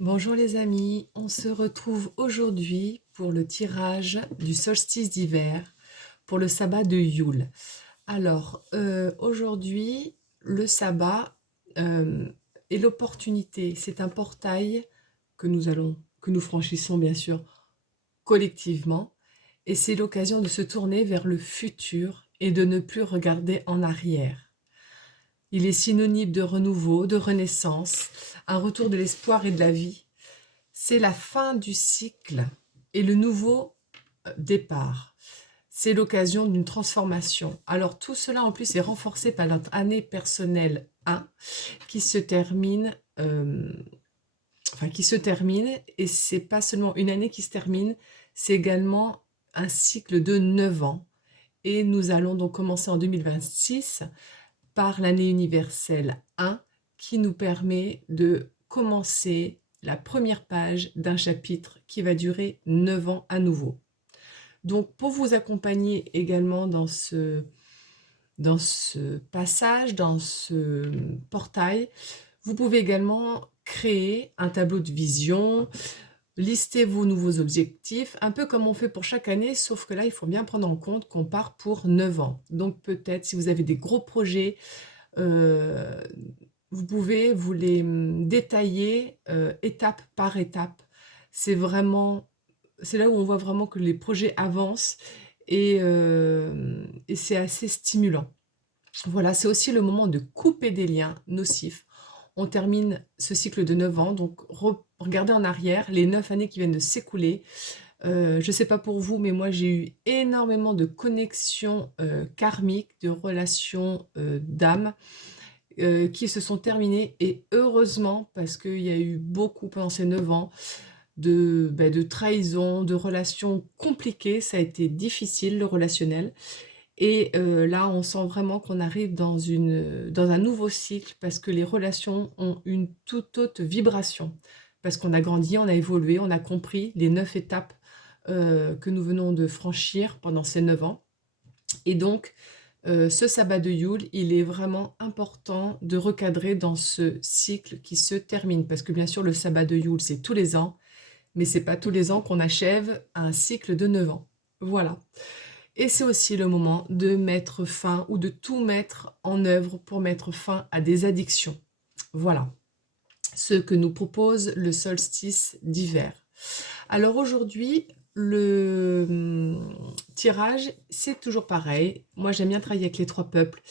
Bonjour les amis, on se retrouve aujourd'hui pour le tirage du solstice d'hiver pour le sabbat de Yule. Alors aujourd'hui, le sabbat euh, est l'opportunité, c'est un portail que nous franchissons bien sûr collectivement, et c'est l'occasion de se tourner vers le futur et de ne plus regarder en arrière. Il est synonyme de renouveau, de renaissance, un retour de l'espoir et de la vie. C'est la fin du cycle et le nouveau départ. C'est l'occasion d'une transformation. Alors tout cela en plus est renforcé par notre année personnelle 1 qui se termine, et c'est pas seulement une année qui se termine, c'est également un cycle de 9 ans. Et nous allons donc commencer en 2026 par l'année universelle 1 qui nous permet de commencer la première page d'un chapitre qui va durer 9 ans à nouveau. Donc pour vous accompagner également dans ce passage, dans ce portail, vous pouvez également créer un tableau de vision, lister vos nouveaux objectifs, un peu comme on fait pour chaque année, sauf que là, il faut bien prendre en compte qu'on part pour 9 ans. Donc peut-être si vous avez des gros projets, euh, vous pouvez vous les détailler étape par étape. C'est vraiment, c'est là où on voit vraiment que les projets avancent et c'est assez stimulant. Voilà, c'est aussi le moment de couper des liens nocifs. On termine ce cycle de 9 ans, donc regardez en arrière les 9 années qui viennent de s'écouler. Je ne sais pas pour vous, mais moi j'ai eu énormément de connexions karmiques, de relations d'âme qui se sont terminées, et heureusement parce qu'il y a eu beaucoup pendant ces 9 ans de trahison, de relations compliquées, ça a été difficile le relationnel. Et là, on sent vraiment qu'on arrive dans un nouveau cycle parce que les relations ont une toute autre vibration. Parce qu'on a grandi, on a évolué, on a compris les 9 étapes que nous venons de franchir pendant ces 9 ans. Et donc, ce sabbat de Yule, il est vraiment important de recadrer dans ce cycle qui se termine. Parce que bien sûr, le sabbat de Yule, c'est tous les ans, mais c'est pas tous les ans qu'on achève un cycle de 9 ans. Voilà. Et c'est aussi le moment de mettre fin ou de tout mettre en œuvre pour mettre fin à des addictions. Voilà ce que nous propose le solstice d'hiver. Alors aujourd'hui, le tirage, c'est toujours pareil. Moi, j'aime bien travailler avec les 3 peuples.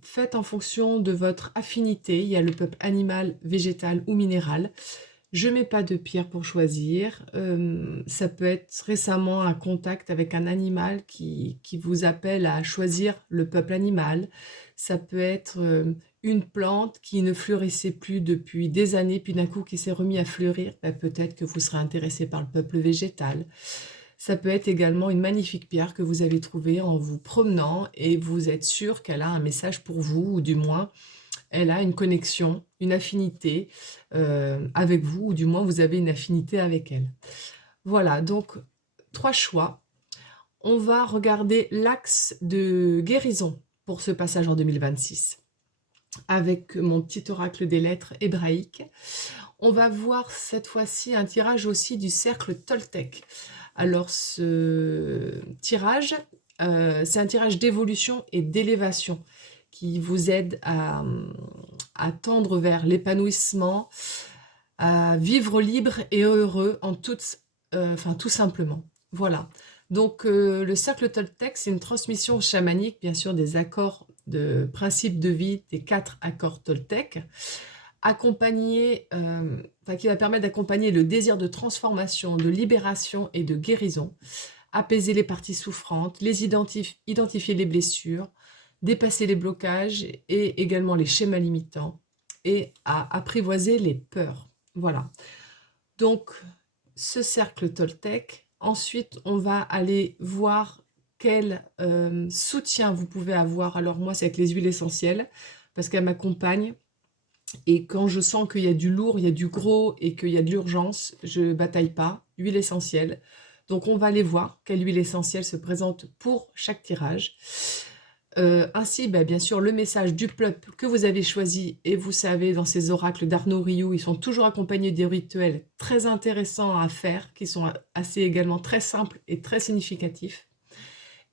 Faites en fonction de votre affinité. Il y a le peuple animal, végétal ou minéral. Je mets pas de pierre pour choisir. Ça peut être récemment un contact avec un animal qui vous appelle à choisir le peuple animal. Ça peut être une plante qui ne fleurissait plus depuis des années, puis d'un coup qui s'est remis à fleurir. Ben, peut-être que vous serez intéressé par le peuple végétal. Ça peut être également une magnifique pierre que vous avez trouvée en vous promenant et vous êtes sûr qu'elle a un message pour vous, ou du moins elle a une connexion, une affinité avec vous, ou du moins vous avez une affinité avec elle. Voilà, donc 3 choix. On va regarder l'axe de guérison pour ce passage en 2026 avec mon petit oracle des lettres hébraïques. On va voir cette fois-ci un tirage aussi du cercle Toltec. Alors ce tirage, c'est un tirage d'évolution et d'élévation qui vous aide à tendre vers l'épanouissement, à vivre libre et heureux en tout simplement. Voilà. Donc le cercle Toltec, c'est une transmission chamanique, bien sûr, des accords de principes de vie, des 4 accords Toltec, qui va permettre d'accompagner le désir de transformation, de libération et de guérison, apaiser les parties souffrantes, identifier les blessures, dépasser les blocages et également les schémas limitants, et à apprivoiser les peurs. Voilà. Donc, ce cercle Toltec. Ensuite, on va aller voir quel soutien vous pouvez avoir. Alors moi, c'est avec les huiles essentielles, parce qu'elles m'accompagnent. Et quand je sens qu'il y a du lourd, il y a du gros et qu'il y a de l'urgence, je bataille pas. Huile essentielle. Donc on va aller voir quelle huile essentielle se présente pour chaque tirage. Ainsi, bah, bien sûr, le message du peuple que vous avez choisi, et vous savez, dans ces oracles d'Arnaud Rioux, ils sont toujours accompagnés des rituels très intéressants à faire, qui sont assez également très simples et très significatifs.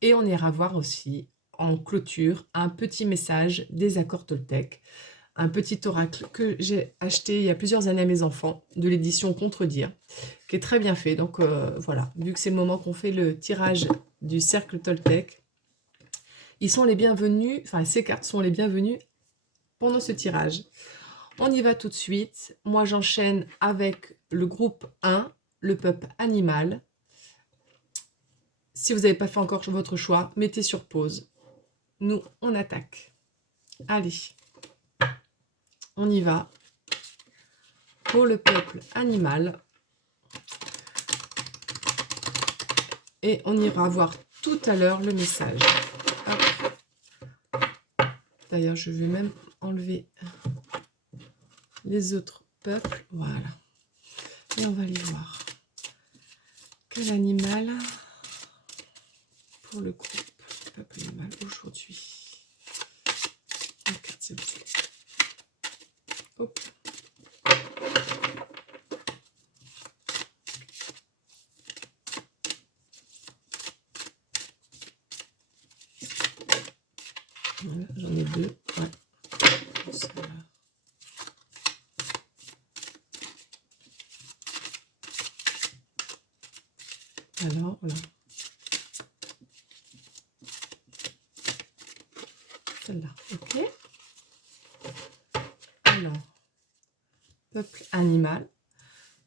Et on ira voir aussi, en clôture, un petit message des accords Toltec, un petit oracle que j'ai acheté il y a plusieurs années à mes enfants, de l'édition Contredire, qui est très bien fait. Donc voilà, vu que c'est le moment qu'on fait le tirage du cercle Toltec, ils sont les bienvenus, enfin ces cartes sont les bienvenues pendant ce tirage. On y va tout de suite. Moi j'enchaîne avec le groupe 1, le peuple animal. Si vous n'avez pas fait encore votre choix, mettez sur pause. Nous, on attaque. Allez, on y va. Pour le peuple animal. Et on ira voir tout à l'heure le message. D'ailleurs, je vais même enlever les autres peuples. Voilà. Et on va aller voir. Quel animal pour le groupe peuple animal aujourd'hui. Hop. Voilà, j'en ai deux. Ouais. Alors, voilà. Celle-là, ok. Alors, peuple animal.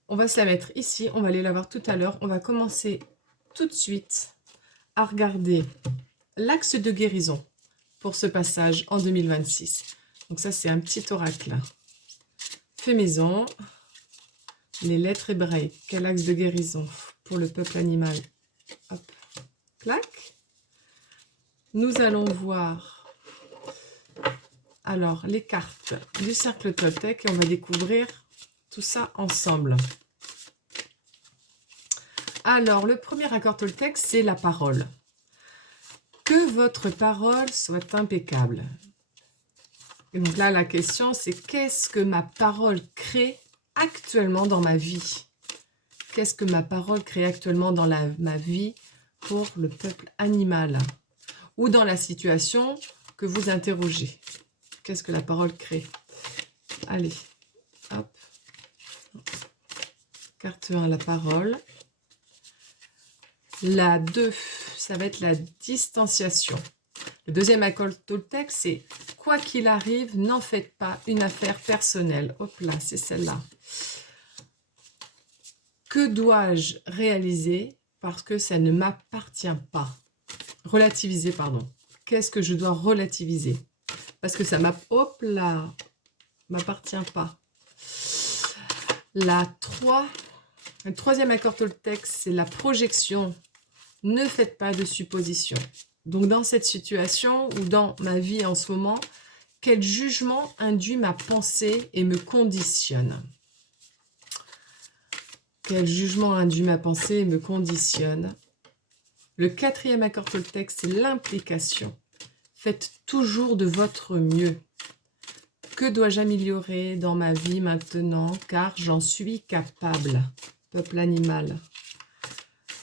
On va se la mettre ici, on va aller la voir tout à l'heure. On va commencer tout de suite à regarder l'axe de guérison pour ce passage en 2026. Donc ça, c'est un petit oracle fait maison. Les lettres hébraïques, quel axe de guérison pour le peuple animal. Hop, clac. Nous allons voir alors les cartes du cercle Toltec et on va découvrir tout ça ensemble. Alors, le premier accord Toltec, c'est la parole. Que votre parole soit impeccable. Et donc là, la question, c'est qu'est-ce que ma parole crée actuellement dans ma vie? Qu'est-ce que ma parole crée actuellement dans ma vie pour le peuple animal? Ou dans la situation que vous interrogez. Qu'est-ce que la parole crée? Allez, hop. Carte 1, la parole. La 2, ça va être la distanciation. Le deuxième accord Toltec, c'est quoi qu'il arrive, n'en faites pas une affaire personnelle. Hop là, c'est celle-là. Que dois-je réaliser parce que ça ne m'appartient pas? Relativiser, pardon. Qu'est-ce que je dois relativiser? Parce que ça m'appartient pas. Le troisième accord Toltec, c'est la projection. Ne faites pas de suppositions. Donc, dans cette situation ou dans ma vie en ce moment, quel jugement induit ma pensée et me conditionne? Quel jugement induit ma pensée et me conditionne? Le quatrième accord Toltec, c'est l'implication. Faites toujours de votre mieux. Que dois-je améliorer dans ma vie maintenant, car j'en suis capable? Peuple animal.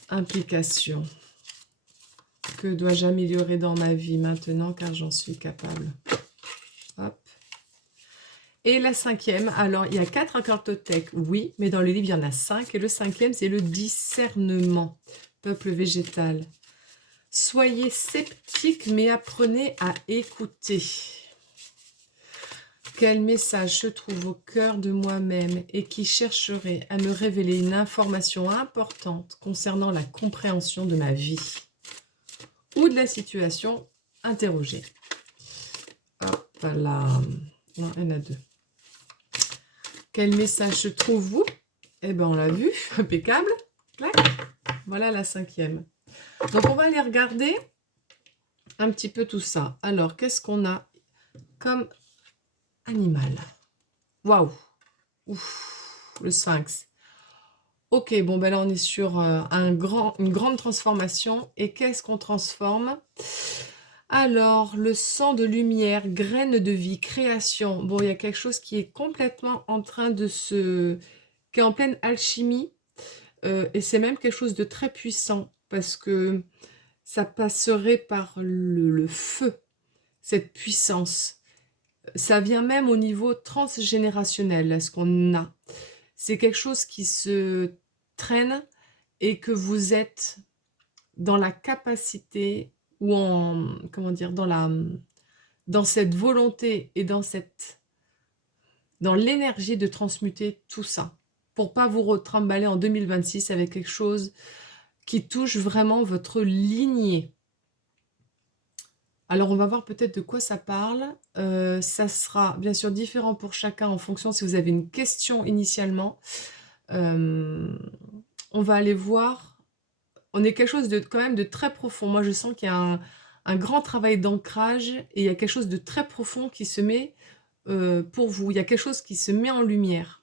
Implication. Que dois-je améliorer dans ma vie maintenant, car j'en suis capable? Hop. Et la cinquième, alors il y a 4 accords Toltec, oui, mais dans le livre il y en a 5. Et le cinquième, c'est le discernement. Peuple végétal. Soyez sceptiques, mais apprenez à écouter. Quel message se trouve au cœur de moi-même et qui chercherait à me révéler une information importante concernant la compréhension de ma vie ou de la situation interrogée? Hop là. Non, il y en a 2. Quel message se trouve où? Eh bien, on l'a vu. Impeccable. Clac. Voilà la cinquième. Donc, on va aller regarder un petit peu tout ça. Alors, qu'est-ce qu'on a comme animal? Waouh. Ouf. Le sphinx. Ok, bon, ben là, on est sur une grande transformation. Et qu'est-ce qu'on transforme? Alors, le sang de lumière, graine de vie, création. Bon, il y a quelque chose qui est complètement en train de se... qui est en pleine alchimie, et c'est même quelque chose de très puissant, parce que ça passerait par le feu, cette puissance. Ça vient même au niveau transgénérationnel, là, ce qu'on a. C'est quelque chose qui se traîne et que vous êtes dans la capacité ou en, comment dire, dans cette volonté et dans l'énergie de transmuter tout ça pour pas vous retrimballer en 2026 avec quelque chose qui touche vraiment votre lignée. Alors, on va voir peut-être de quoi ça parle. Ça sera bien sûr différent pour chacun en fonction si vous avez une question initialement. On va aller voir. On est quelque chose de quand même de très profond. Moi, je sens qu'il y a un grand travail d'ancrage et il y a quelque chose de très profond qui se met pour vous. Il y a quelque chose qui se met en lumière.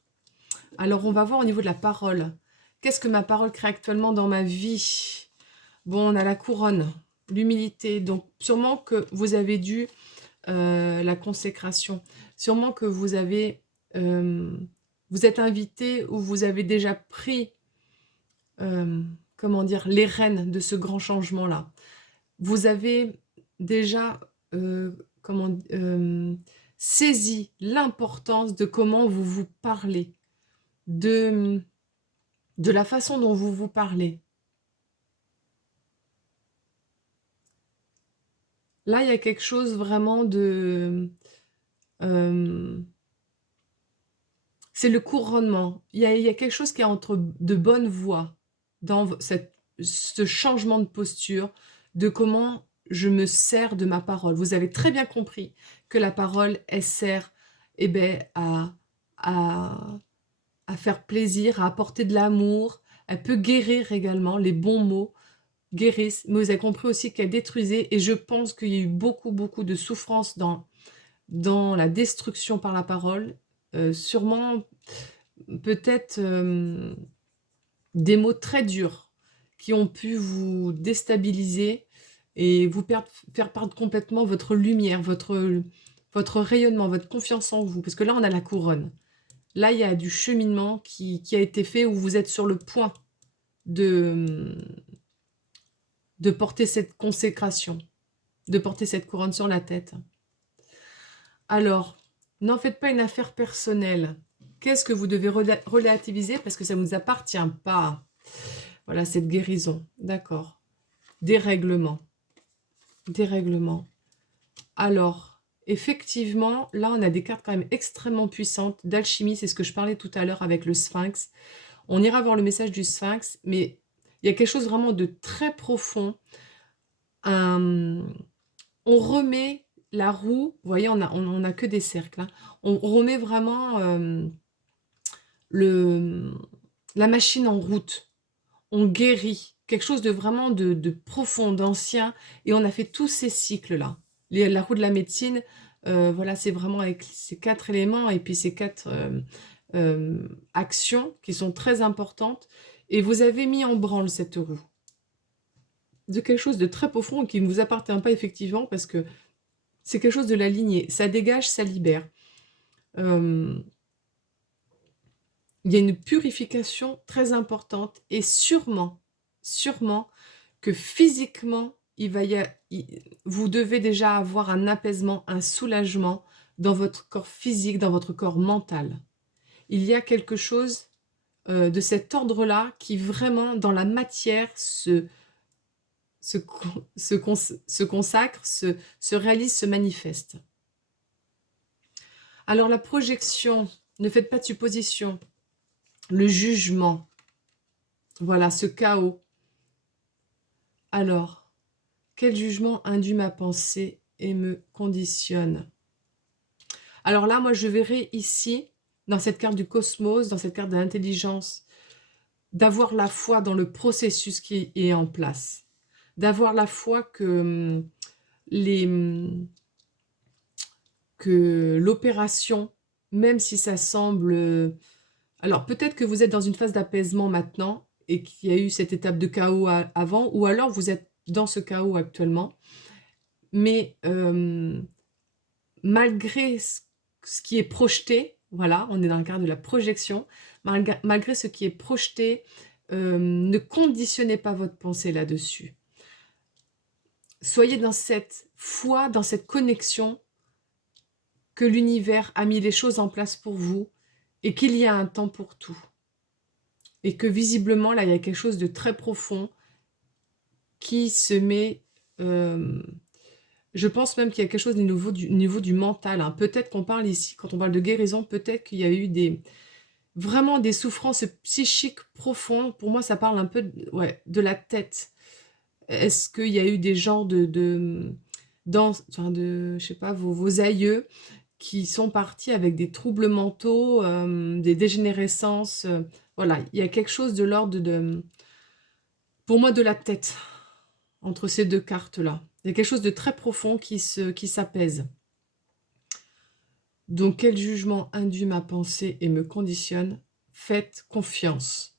Alors, on va voir au niveau de la parole. Qu'est-ce que ma parole crée actuellement dans ma vie? Bon, on a la couronne, l'humilité. Donc, sûrement que vous avez dû la consécration. Sûrement que vous avez... vous êtes invité ou vous avez déjà pris... comment dire, les rênes de ce grand changement-là. Vous avez déjà comment, saisi l'importance de comment vous vous parlez, de la façon dont vous vous parlez. Là, il y a quelque chose vraiment de... c'est le couronnement. Il y a quelque chose qui est entre de bonnes voies dans ce changement de posture, de comment je me sers de ma parole. Vous avez très bien compris que la parole, elle sert eh ben, à faire plaisir, à apporter de l'amour. Elle peut guérir également, les bons mots guérissent. Mais vous avez compris aussi qu'elle détruisait. Et je pense qu'il y a eu beaucoup, beaucoup de souffrance dans la destruction par la parole. Sûrement, peut-être des mots très durs qui ont pu vous déstabiliser et vous faire perdre complètement votre lumière, votre rayonnement, votre confiance en vous. Parce que là, on a la couronne. Là, il y a du cheminement qui a été fait où vous êtes sur le point de porter cette consécration, de porter cette couronne sur la tête. Alors, n'en faites pas une affaire personnelle. Qu'est-ce que vous devez relativiser parce que ça ne vous appartient pas. Voilà, cette guérison. D'accord. Dérèglement. Dérèglement. Alors, effectivement, là, on a des cartes quand même extrêmement puissantes d'alchimie. C'est ce que je parlais tout à l'heure avec le Sphinx. On ira voir le message du Sphinx, mais il y a quelque chose vraiment de très profond. On remet la roue, vous voyez, on a que des cercles. Hein. On remet vraiment la machine en route. On guérit quelque chose de vraiment de profond, d'ancien, et on a fait tous ces cycles-là. La roue de la médecine, voilà, c'est vraiment avec ces 4 éléments et puis ces 4 actions qui sont très importantes, et vous avez mis en branle cette roue de quelque chose de très profond qui ne vous appartient pas effectivement, parce que c'est quelque chose de la lignée. Ça dégage, ça libère. Il y a une purification très importante et sûrement que physiquement, vous devez déjà avoir un apaisement, un soulagement dans votre corps physique, dans votre corps mental. Il y a quelque chose de cet ordre-là qui vraiment, dans la matière, se consacre, se réalise, se manifeste. Alors la projection, ne faites pas de suppositions. Le jugement, voilà, ce chaos. Alors, quel jugement induit ma pensée et me conditionne? Alors là, moi, je verrai ici, dans cette carte du cosmos, dans cette carte de l'intelligence, d'avoir la foi dans le processus qui est en place. D'avoir la foi que l'opération, même si ça semble... Alors, peut-être que vous êtes dans une phase d'apaisement maintenant et qu'il y a eu cette étape de chaos avant, ou alors vous êtes dans ce chaos actuellement. mais malgré ce qui est projeté, voilà, on est dans le cadre de la projection, malgré ce qui est projeté, ne conditionnez pas votre pensée là-dessus. Soyez dans cette foi, dans cette connexion que l'univers a mis les choses en place pour vous et qu'il y a un temps pour tout. Et que visiblement, là, il y a quelque chose de très profond qui se met... je pense même qu'il y a quelque chose au niveau du mental. Hein. Peut-être qu'on parle ici, quand on parle de guérison, peut-être qu'il y a eu vraiment des souffrances psychiques profondes. Pour moi, ça parle un peu de la tête. Est-ce qu'il y a eu des genres je sais pas, vos aïeux qui sont partis avec des troubles mentaux, des dégénérescences. Voilà, il y a quelque chose de l'ordre pour moi, de la tête, entre ces deux cartes-là. Il y a quelque chose de très profond qui s'apaise. Donc, quel jugement induit ma pensée et me conditionne? Faites confiance.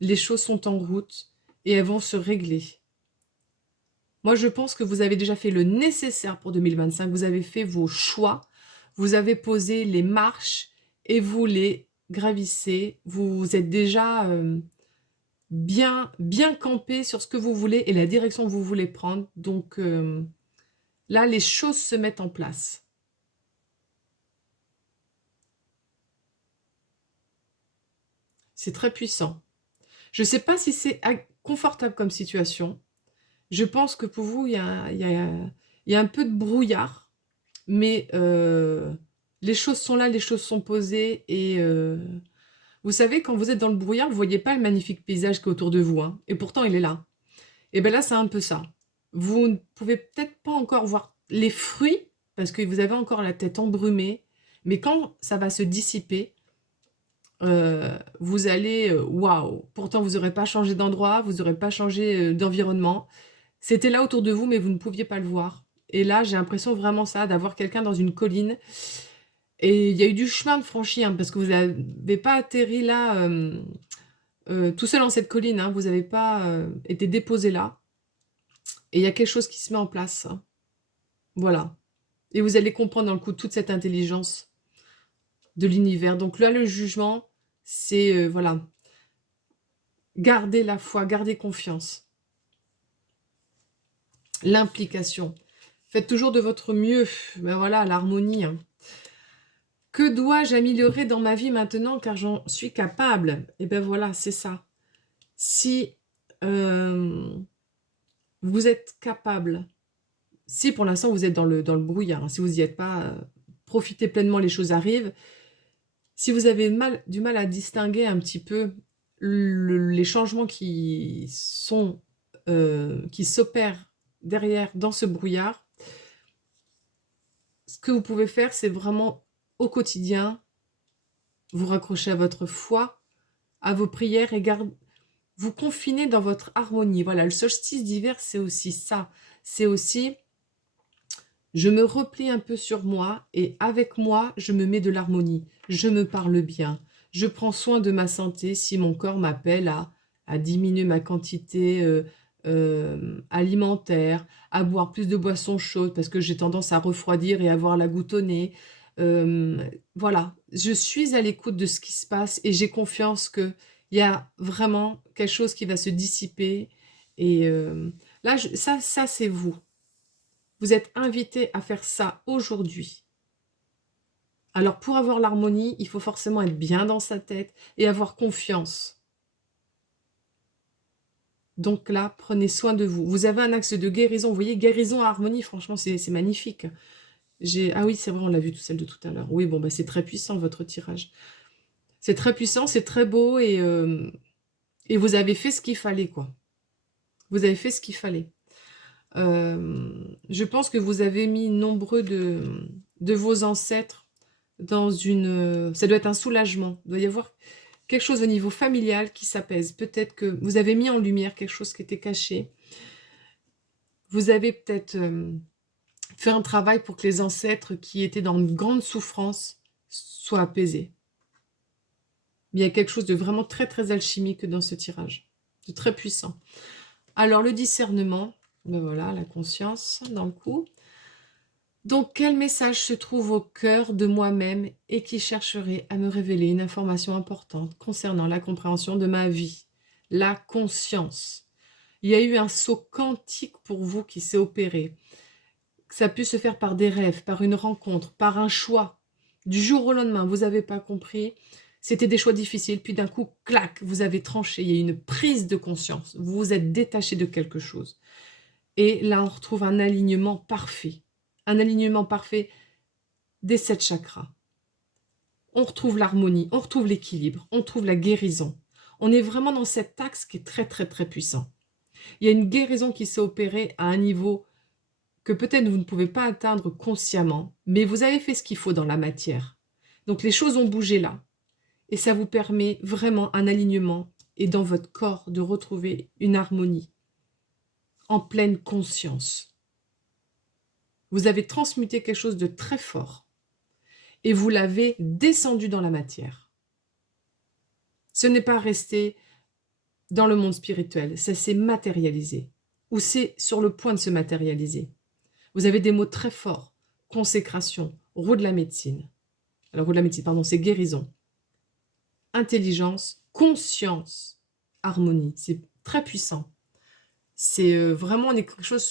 Les choses sont en route et elles vont se régler. Moi, je pense que vous avez déjà fait le nécessaire pour 2025. Vous avez fait vos choix. Vous avez posé les marches et vous les gravissez. Vous êtes déjà bien campé sur ce que vous voulez et la direction que vous voulez prendre. Donc là, les choses se mettent en place. C'est très puissant. Je ne sais pas si c'est confortable comme situation. Je pense que pour vous, il y a un peu de brouillard, mais les choses sont là, les choses sont posées, et vous savez, quand vous êtes dans le brouillard, vous ne voyez pas le magnifique paysage qui est autour de vous, hein, et pourtant il est là. Et bien là, c'est un peu ça. Vous ne pouvez peut-être pas encore voir les fruits, parce que vous avez encore la tête embrumée, mais quand ça va se dissiper, vous allez, waouh, pourtant vous n'aurez pas changé d'endroit, vous n'aurez pas changé d'environnement, c'était là autour de vous, mais vous ne pouviez pas le voir. Et là, j'ai l'impression vraiment ça, d'avoir quelqu'un dans une colline. Et il y a eu du chemin de franchi, hein, parce que vous n'avez pas atterri là tout seul dans cette colline. Hein, vous n'avez pas été déposé là. Et il y a quelque chose qui se met en place. Hein. Voilà. Et vous allez comprendre dans le coup toute cette intelligence de l'univers. Donc là, le jugement, c'est, voilà, gardez la foi, gardez confiance. L'implication. Faites toujours de votre mieux. Ben voilà, l'harmonie. Hein. Que dois-je améliorer dans ma vie maintenant car j'en suis capable? Et ben voilà, c'est ça. Si vous êtes capable, si pour l'instant vous êtes dans le brouillard, hein, si vous n'y êtes pas, profitez pleinement, les choses arrivent. Si vous avez du mal à distinguer un petit peu les changements qui s'opèrent derrière dans ce brouillard, ce que vous pouvez faire, c'est vraiment au quotidien, vous raccrocher à votre foi, à vos prières et vous confiner dans votre harmonie. Voilà, le solstice d'hiver, c'est aussi ça. C'est aussi, je me replie un peu sur moi et avec moi, je me mets de l'harmonie. Je me parle bien. Je prends soin de ma santé si mon corps m'appelle à diminuer ma quantité alimentaire, à boire plus de boissons chaudes parce que j'ai tendance à refroidir et avoir la goutte au nez. Voilà, je suis à l'écoute de ce qui se passe et j'ai confiance qu'il y a vraiment quelque chose qui va se dissiper. Et là, ça c'est vous. Vous êtes invité à faire ça aujourd'hui. Alors pour avoir l'harmonie, il faut forcément être bien dans sa tête et avoir confiance. Donc là, prenez soin de vous. Vous avez un axe de guérison. Vous voyez, guérison, harmonie, franchement, c'est magnifique. Ah oui, c'est vrai, on l'a vu, celle de tout à l'heure. Oui, bon, bah, c'est très puissant, votre tirage. C'est très puissant, c'est très beau et vous avez fait ce qu'il fallait, quoi. Vous avez fait ce qu'il fallait. Je pense que vous avez mis nombreux de vos ancêtres dans une... Ça doit être un soulagement. Il doit y avoir quelque chose au niveau familial qui s'apaise. Peut-être que vous avez mis en lumière quelque chose qui était caché. Vous avez peut-être fait un travail pour que les ancêtres qui étaient dans une grande souffrance soient apaisés. Mais il y a quelque chose de vraiment très très alchimique dans ce tirage, de très puissant. Alors le discernement, Ben voilà, la conscience dans le coup. Donc, quel message se trouve au cœur de moi-même et qui chercherait à me révéler une information importante concernant la compréhension de ma vie? La conscience. Il y a eu un saut quantique pour vous qui s'est opéré. Ça a pu se faire par des rêves, par une rencontre, par un choix. Du jour au lendemain, vous n'avez pas compris. C'était des choix difficiles, puis d'un coup, clac, vous avez tranché. Il y a eu une prise de conscience. Vous vous êtes détaché de quelque chose. Et là, on retrouve un alignement parfait. Un alignement parfait des 7 chakras. On retrouve l'harmonie, on retrouve l'équilibre, on trouve la guérison. On est vraiment dans cet axe qui est très, très, très puissant. Il y a une guérison qui s'est opérée à un niveau que peut-être vous ne pouvez pas atteindre consciemment, mais vous avez fait ce qu'il faut dans la matière. Donc les choses ont bougé là. Et ça vous permet vraiment un alignement et dans votre corps de retrouver une harmonie en pleine conscience. Vous avez transmuté quelque chose de très fort et vous l'avez descendu dans la matière. Ce n'est pas resté dans le monde spirituel, ça s'est matérialisé ou c'est sur le point de se matérialiser. Vous avez des mots très forts, consécration, roue de la médecine. Alors, roue de la médecine, pardon, c'est guérison, intelligence, conscience, harmonie. C'est très puissant. C'est vraiment, on est quelque chose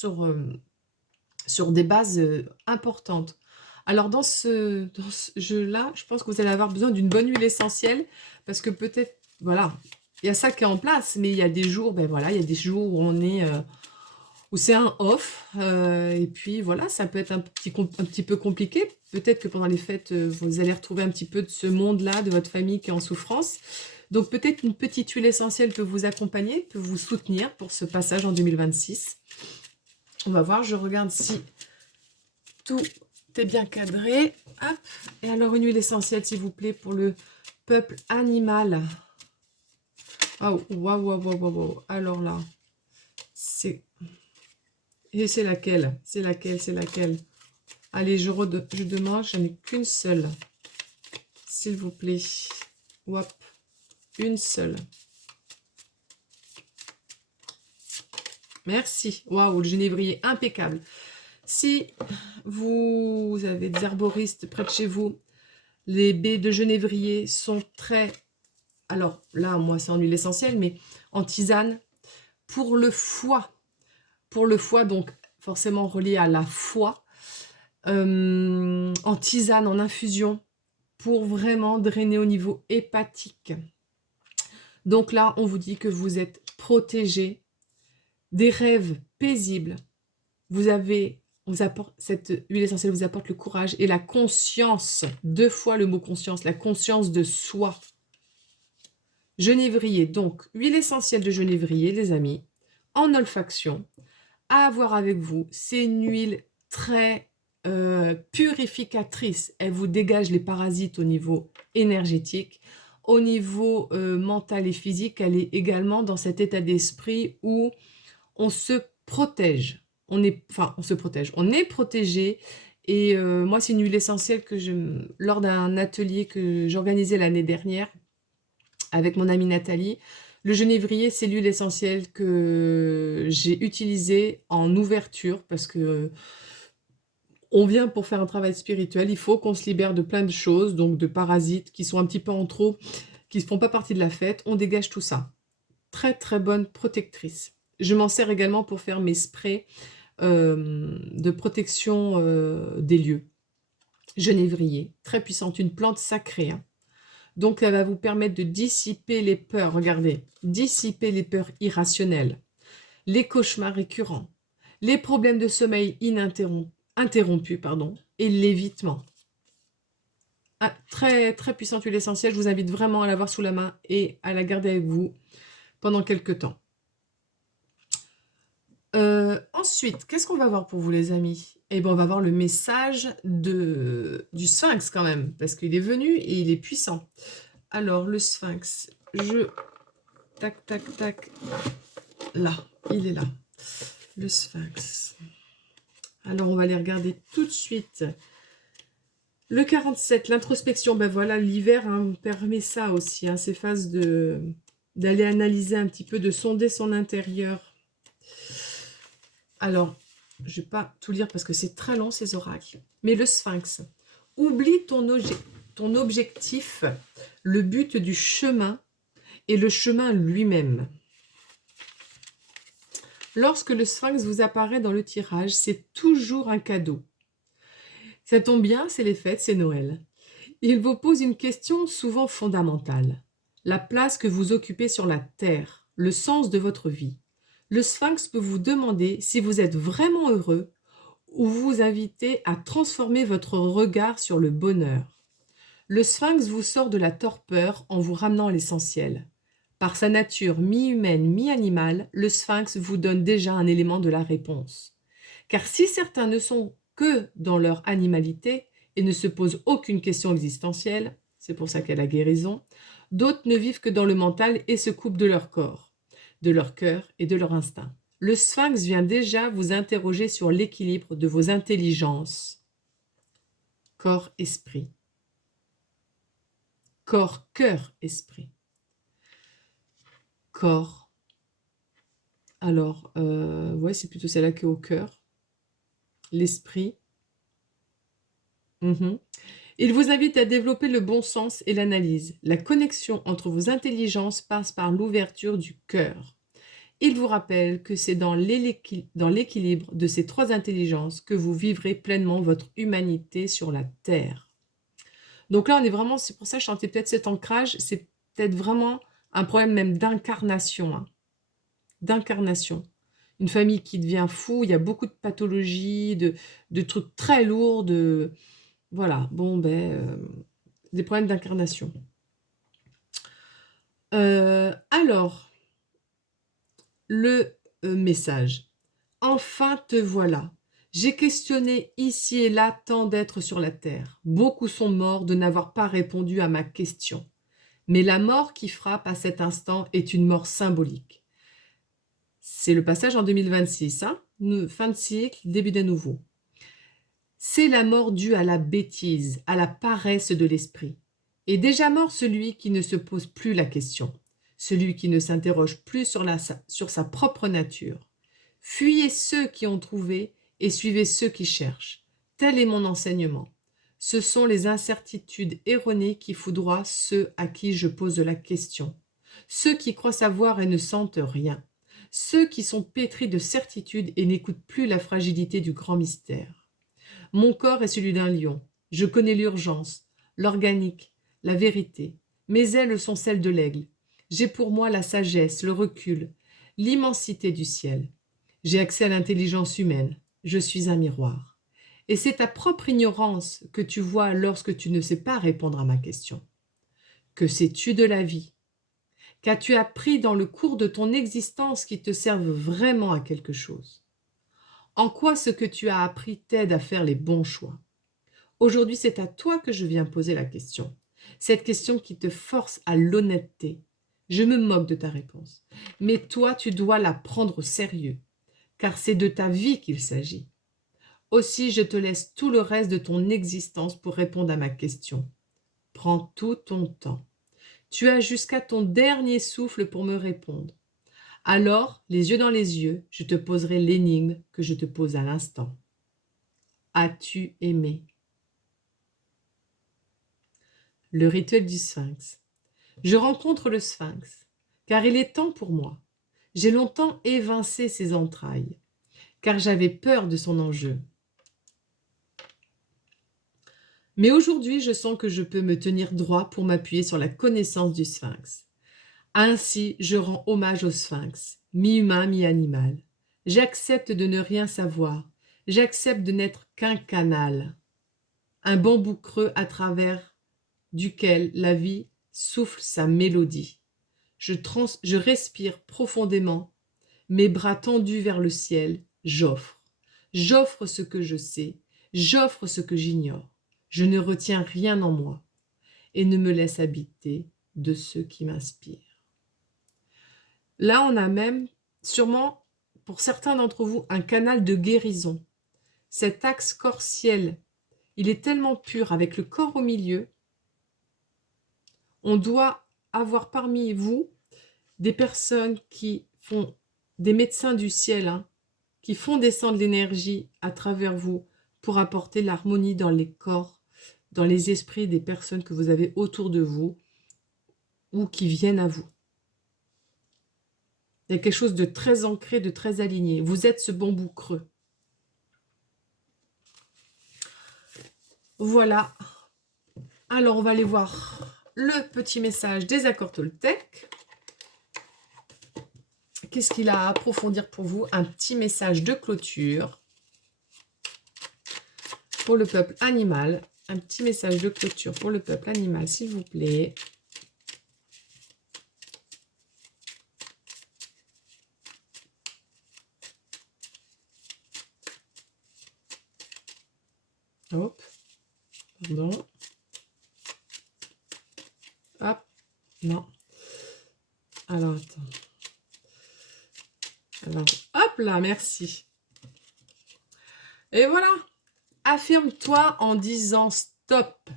sur des bases importantes. Alors, dans ce jeu-là, je pense que vous allez avoir besoin d'une bonne huile essentielle parce que peut-être, voilà, il y a ça qui est en place, mais il y a des jours, ben voilà, il y a des jours où on est où c'est un off, et puis voilà, ça peut être un petit peu compliqué. Peut-être que pendant les fêtes, vous allez retrouver un petit peu de ce monde-là, de votre famille qui est en souffrance. Donc peut-être une petite huile essentielle peut vous accompagner, peut vous soutenir pour ce passage en 2026. On va voir, je regarde si tout est bien cadré. Hop. Et alors une huile essentielle, s'il vous plaît, pour le peuple animal. Waouh, waouh, waouh, waouh, waouh. Alors là, c'est... Et c'est laquelle? C'est laquelle? C'est laquelle? Allez, je demande, j'en ai qu'une seule. S'il vous plaît. Hop, une seule. Merci. Waouh, le genévrier, impeccable. Si vous avez des herboristes près de chez vous, les baies de genévrier sont très... Alors là, moi, c'est en huile essentielle, mais en tisane. Pour le foie, donc forcément relié à la foi, en tisane, en infusion, pour vraiment drainer au niveau hépatique. Donc là, on vous dit que vous êtes protégé des rêves paisibles. Cette huile essentielle vous apporte le courage et la conscience. 2 fois le mot conscience, la conscience de soi. Genévrier, donc huile essentielle de genévrier, les amis, en olfaction, à avoir avec vous. C'est une huile très purificatrice. Elle vous dégage les parasites au niveau énergétique. Au niveau mental et physique, elle est également dans cet état d'esprit où on se protège. On se protège. On est protégé. Et moi, c'est une huile essentielle que lors d'un atelier que j'organisais l'année dernière avec mon amie Nathalie, le genévrier, c'est l'huile essentielle que j'ai utilisée en ouverture parce que on vient pour faire un travail spirituel, il faut qu'on se libère de plein de choses, donc de parasites qui sont un petit peu en trop, qui ne font pas partie de la fête, on dégage tout ça. Très très bonne protectrice. Je m'en sers également pour faire mes sprays de protection des lieux. Genévrier, très puissante, une plante sacrée. Hein. Donc elle va vous permettre de dissiper les peurs, regardez, dissiper les peurs irrationnelles, les cauchemars récurrents, les problèmes de sommeil interrompus, et l'évitement. Ah, très très puissante huile essentielle, je vous invite vraiment à l'avoir sous la main et à la garder avec vous pendant quelques temps. Ensuite, qu'est-ce qu'on va voir pour vous les amis? Eh bien, on va voir le message du Sphinx quand même, parce qu'il est venu et il est puissant. Alors, le Sphinx, tac, tac, tac, là, il est là. Le Sphinx. Alors, on va les regarder tout de suite. Le 47, l'introspection, ben voilà, l'hiver hein, permet ça aussi, hein, ces phases d'aller analyser un petit peu, de sonder son intérieur. Alors, je ne vais pas tout lire parce que c'est très long ces oracles. Mais le sphinx, oublie ton objectif, le but du chemin et le chemin lui-même. Lorsque le sphinx vous apparaît dans le tirage, c'est toujours un cadeau. Ça tombe bien, c'est les fêtes, c'est Noël. Il vous pose une question souvent fondamentale. La place que vous occupez sur la terre, le sens de votre vie. Le sphinx peut vous demander si vous êtes vraiment heureux ou vous inviter à transformer votre regard sur le bonheur. Le sphinx vous sort de la torpeur en vous ramenant à l'essentiel. Par sa nature mi-humaine, mi-animale, le sphinx vous donne déjà un élément de la réponse. Car si certains ne sont que dans leur animalité et ne se posent aucune question existentielle, c'est pour ça qu'il y a la guérison, d'autres ne vivent que dans le mental et se coupent de leur corps, de leur cœur et de leur instinct. Le sphinx vient déjà vous interroger sur l'équilibre de vos intelligences, corps-esprit. Corps, cœur, esprit. Corps. Alors, ouais, c'est plutôt celle-là qui est au cœur. L'esprit. Il vous invite à développer le bon sens et l'analyse. La connexion entre vos intelligences passe par l'ouverture du cœur. Il vous rappelle que c'est dans l'équilibre de ces trois intelligences que vous vivrez pleinement votre humanité sur la Terre. Donc là, on est vraiment, c'est pour ça que je sentais peut-être cet ancrage, c'est peut-être vraiment un problème même d'incarnation. D'incarnation. Une famille qui devient fou, il y a beaucoup de pathologies, de trucs très lourds, voilà, bon, des problèmes d'incarnation. Alors, le message. Enfin te voilà. J'ai questionné ici et là tant d'êtres sur la terre. Beaucoup sont morts de n'avoir pas répondu à ma question. Mais la mort qui frappe à cet instant est une mort symbolique. C'est le passage en 2026, fin de cycle, début d'un nouveau. C'est la mort due à la bêtise, à la paresse de l'esprit. Et déjà mort celui qui ne se pose plus la question, celui qui ne s'interroge plus sur sa propre nature. Fuyez ceux qui ont trouvé et suivez ceux qui cherchent. Tel est mon enseignement. Ce sont les incertitudes erronées qui foudroient ceux à qui je pose la question, ceux qui croient savoir et ne sentent rien, ceux qui sont pétris de certitude et n'écoutent plus la fragilité du grand mystère. Mon corps est celui d'un lion. Je connais l'urgence, l'organique, la vérité. Mes ailes sont celles de l'aigle. J'ai pour moi la sagesse, le recul, l'immensité du ciel. J'ai accès à l'intelligence humaine. Je suis un miroir. Et c'est ta propre ignorance que tu vois lorsque tu ne sais pas répondre à ma question. Que sais-tu de la vie? Qu'as-tu appris dans le cours de ton existence qui te serve vraiment à quelque chose? En quoi ce que tu as appris t'aide à faire les bons choix? Aujourd'hui, c'est à toi que je viens poser la question. Cette question qui te force à l'honnêteté. Je me moque de ta réponse. Mais toi, tu dois la prendre au sérieux, car c'est de ta vie qu'il s'agit. Aussi, je te laisse tout le reste de ton existence pour répondre à ma question. Prends tout ton temps. Tu as jusqu'à ton dernier souffle pour me répondre. Alors, les yeux dans les yeux, je te poserai l'énigme que je te pose à l'instant. As-tu aimé? Le rituel du sphinx. Je rencontre le sphinx, car il est temps pour moi. J'ai longtemps évincé ses entrailles, car j'avais peur de son enjeu. Mais aujourd'hui, je sens que je peux me tenir droit pour m'appuyer sur la connaissance du sphinx. Ainsi, je rends hommage au sphinx, mi-humain, mi-animal. J'accepte de ne rien savoir. J'accepte de n'être qu'un canal, un bambou creux à travers duquel la vie souffle sa mélodie. Je respire profondément, mes bras tendus vers le ciel, j'offre. J'offre ce que je sais, j'offre ce que j'ignore. Je ne retiens rien en moi et ne me laisse habiter de ceux qui m'inspirent. Là, on a même, sûrement, pour certains d'entre vous, un canal de guérison. Cet axe corps-ciel, il est tellement pur avec le corps au milieu. On doit avoir parmi vous des personnes qui font des médecins du ciel, qui font descendre l'énergie à travers vous pour apporter l'harmonie dans les corps, dans les esprits des personnes que vous avez autour de vous ou qui viennent à vous. Il y a quelque chose de très ancré, de très aligné. Vous êtes ce bambou creux. Voilà. Alors, on va aller voir le petit message des accords Toltec. Qu'est-ce qu'il a à approfondir pour vous? Un petit message de clôture pour le peuple animal. Un petit message de clôture pour le peuple animal, s'il vous plaît. Hop. Pardon. Hop. Non. Alors, attends. Alors, hop là, merci. Et voilà. Affirme-toi en disant stop.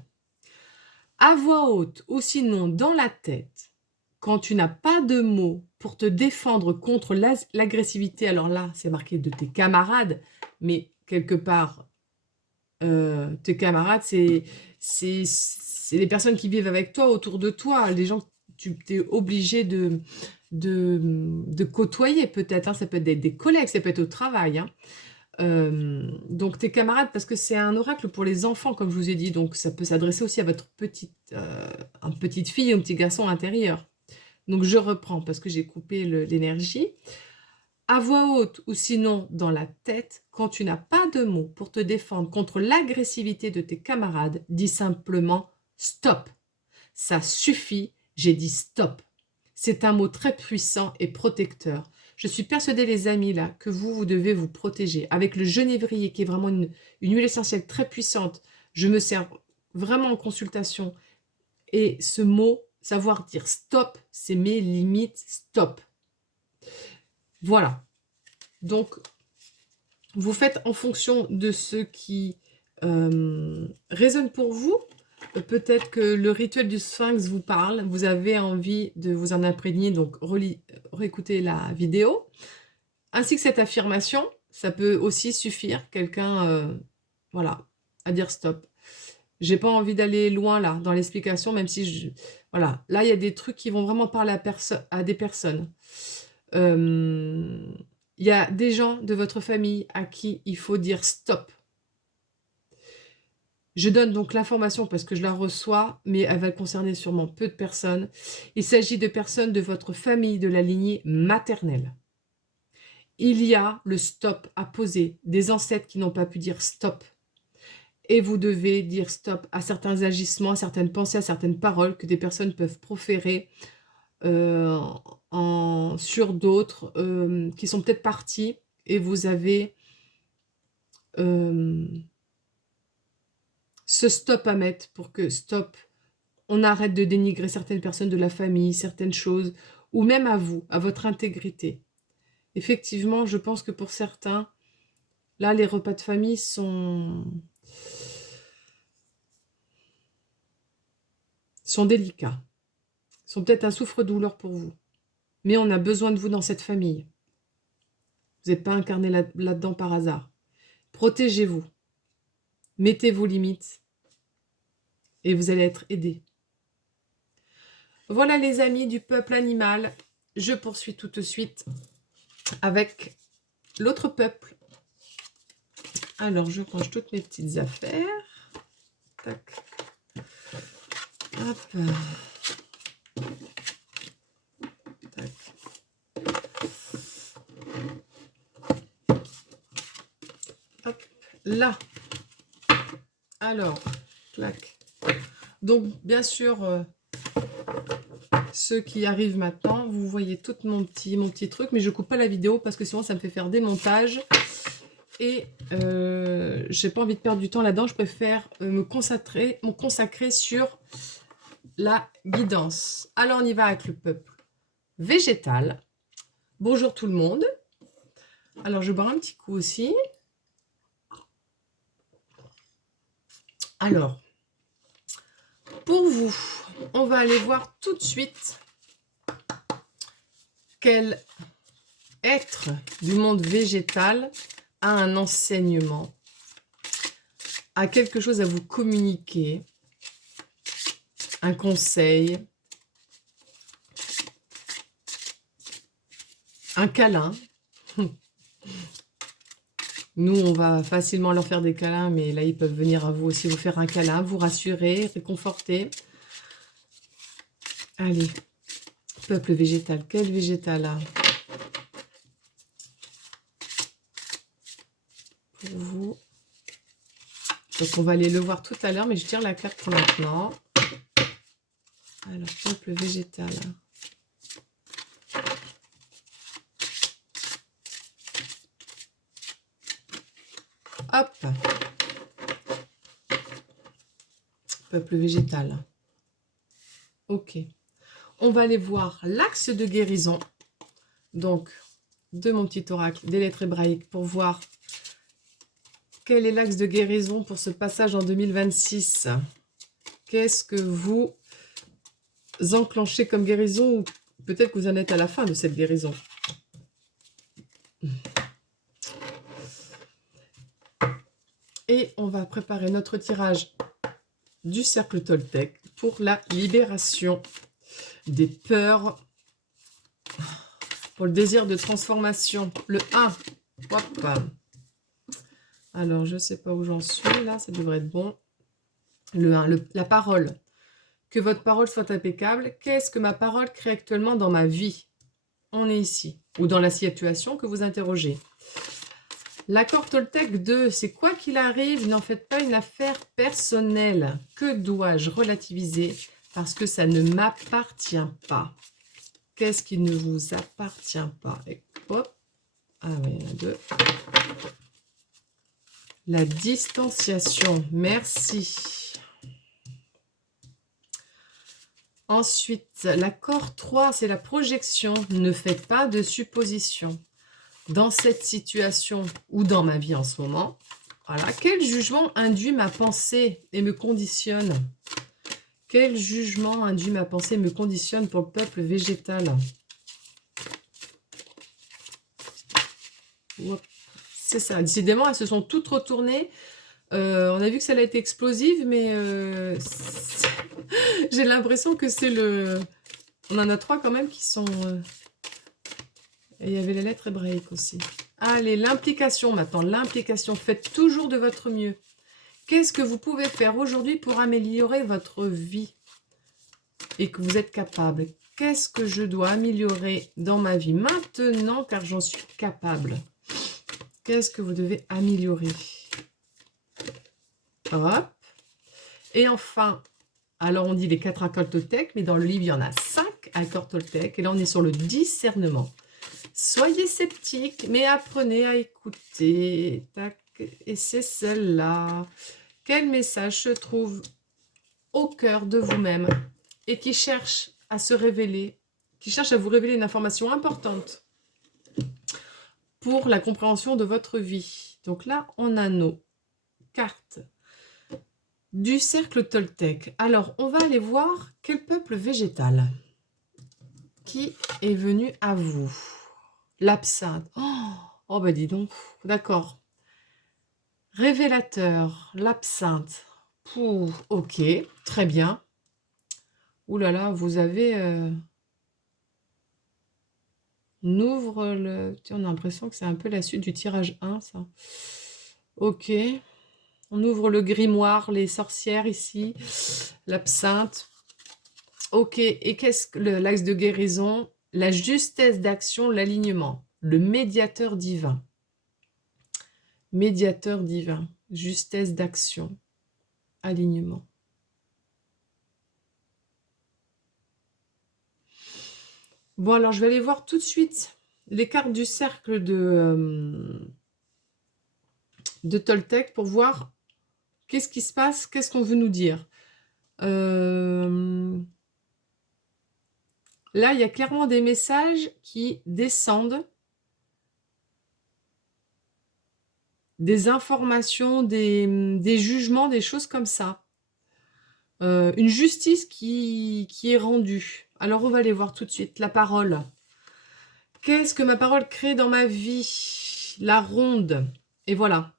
À voix haute ou sinon dans la tête. Quand tu n'as pas de mots pour te défendre contre l'agressivité, alors là, c'est marqué de tes camarades, mais quelque part, tes camarades, c'est les personnes qui vivent avec toi, autour de toi, les gens que tu es obligé de côtoyer peut-être, hein, ça peut être des collègues, ça peut être au travail, hein. Donc tes camarades, parce que c'est un oracle pour les enfants, comme je vous ai dit, donc ça peut s'adresser aussi à votre petite fille ou un petit garçon intérieur. Donc je reprends parce que j'ai coupé l'énergie. À voix haute ou sinon dans la tête, quand tu n'as pas de mots pour te défendre contre l'agressivité de tes camarades, dis simplement stop. Ça suffit, j'ai dit stop. C'est un mot très puissant et protecteur. Je suis persuadée, les amis, là, que vous devez vous protéger. Avec le genévrier, qui est vraiment une huile essentielle très puissante, je me sers vraiment en consultation. Et ce mot, savoir dire stop, c'est mes limites, stop. Voilà. Donc, vous faites en fonction de ce qui résonne pour vous. Peut-être que le rituel du sphinx vous parle, vous avez envie de vous en imprégner, donc réécoutez la vidéo. Ainsi que cette affirmation, ça peut aussi suffire, quelqu'un, voilà, à dire stop. J'ai pas envie d'aller loin là, dans l'explication, même si voilà, là il y a des trucs qui vont vraiment parler à des personnes. Il y a des gens de votre famille à qui il faut dire stop. Je donne donc l'information parce que je la reçois, mais elle va concerner sûrement peu de personnes. Il s'agit de personnes de votre famille, de la lignée maternelle. Il y a le stop à poser, des ancêtres qui n'ont pas pu dire stop. Et vous devez dire stop à certains agissements, à certaines pensées, à certaines paroles que des personnes peuvent proférer sur d'autres qui sont peut-être partis, et vous avez ce stop à mettre pour que stop, on arrête de dénigrer certaines personnes de la famille, certaines choses, ou même à vous, à votre intégrité. Effectivement, je pense que pour certains, là, les repas de famille sont délicats, sont peut-être un souffre-douleur pour vous. Mais on a besoin de vous dans cette famille. Vous n'êtes pas incarné là-dedans par hasard. Protégez-vous. Mettez vos limites. Et vous allez être aidés. Voilà les amis du peuple animal. Je poursuis tout de suite avec l'autre peuple. Alors, je range toutes mes petites affaires. Tac. Hop. Tac. Hop. Là. Alors, clac. Donc, bien sûr, ceux qui arrivent maintenant, vous voyez tout mon petit truc, mais je coupe pas la vidéo parce que sinon ça me fait faire des montages. Et j'ai pas envie de perdre du temps là-dedans, je préfère me consacrer sur la guidance. Alors on y va avec le peuple végétal. Bonjour tout le monde. Alors je bois un petit coup aussi. Alors, pour vous, on va aller voir tout de suite quelle être du monde végétal a un enseignement, a quelque chose à vous communiquer, un conseil, un câlin. Nous, on va facilement leur faire des câlins, mais là, ils peuvent venir à vous aussi vous faire un câlin, vous rassurer, réconforter. Allez, peuple végétal. Quel végétal là pour vous? Donc, on va aller le voir tout à l'heure, mais je tire la carte pour maintenant. Alors, peuple végétal. Hop. Peuple végétal. Ok. On va aller voir l'axe de guérison. Donc, de mon petit oracle, des lettres hébraïques, pour voir quel est l'axe de guérison pour ce passage en 2026. Qu'est-ce que vous enclenchez comme guérison, ou peut-être que vous en êtes à la fin de cette guérison. Et on va préparer notre tirage du cercle Toltec pour la libération des peurs, pour le désir de transformation. Le 1. Hop. Alors, je ne sais pas où j'en suis, là, ça devrait être bon. Le 1, la parole. Que votre parole soit impeccable. Qu'est-ce que ma parole crée actuellement dans ma vie? On est ici. Ou dans la situation que vous interrogez. L'accord Toltec 2, c'est quoi qu'il arrive, n'en faites pas une affaire personnelle. Que dois-je relativiser parce que ça ne m'appartient pas? Qu'est-ce qui ne vous appartient pas? Et hop. Ah oui, il y en a deux. La distanciation. Merci. Ensuite, l'accord 3, c'est la projection. Ne faites pas de suppositions. Dans cette situation ou dans ma vie en ce moment, voilà, quel jugement induit ma pensée et me conditionne? Quel jugement induit ma pensée et me conditionne pour le peuple végétal? C'est ça, décidément, elles se sont toutes retournées. On a vu que ça a été explosive, mais j'ai l'impression que c'est le... On en a 3 quand même qui sont... Et il y avait les lettres hébraïques aussi. Allez, l'implication maintenant. L'implication, faites toujours de votre mieux. Qu'est-ce que vous pouvez faire aujourd'hui pour améliorer votre vie? Et que vous êtes capable. Qu'est-ce que je dois améliorer dans ma vie maintenant car j'en suis capable? Qu'est-ce que vous devez améliorer? Hop. Et enfin, alors on dit les 4 accords Toltec, mais dans le livre, il y en a 5 accords Toltec. Et là, on est sur le discernement. Soyez sceptiques, mais apprenez à écouter. Tac. Et c'est celle-là. Quel message se trouve au cœur de vous-même et qui cherche à se révéler, qui cherche à vous révéler une information importante pour la compréhension de votre vie. Donc là, on a nos cartes du cercle Toltec. Alors, on va aller voir quel peuple végétal qui est venu à vous. L'absinthe. Oh, bah dis donc. D'accord. Révélateur, l'absinthe. Ok, très bien. Ouh là là, vous avez... On ouvre le... Tiens, on a l'impression que c'est un peu la suite du tirage 1, ça. Ok. On ouvre le grimoire, les sorcières ici. L'absinthe. Ok, et qu'est-ce que l'axe de guérison? La justesse d'action, l'alignement. Le médiateur divin. Médiateur divin. Justesse d'action. Alignement. Bon, alors je vais aller voir tout de suite les cartes du cercle de Toltec pour voir qu'est-ce qui se passe, qu'est-ce qu'on veut nous dire. Là, il y a clairement des messages qui descendent, des informations, des jugements, des choses comme ça. Une justice qui est rendue. Alors, on va aller voir tout de suite la parole. Qu'est-ce que ma parole crée dans ma vie? La ronde. Et voilà.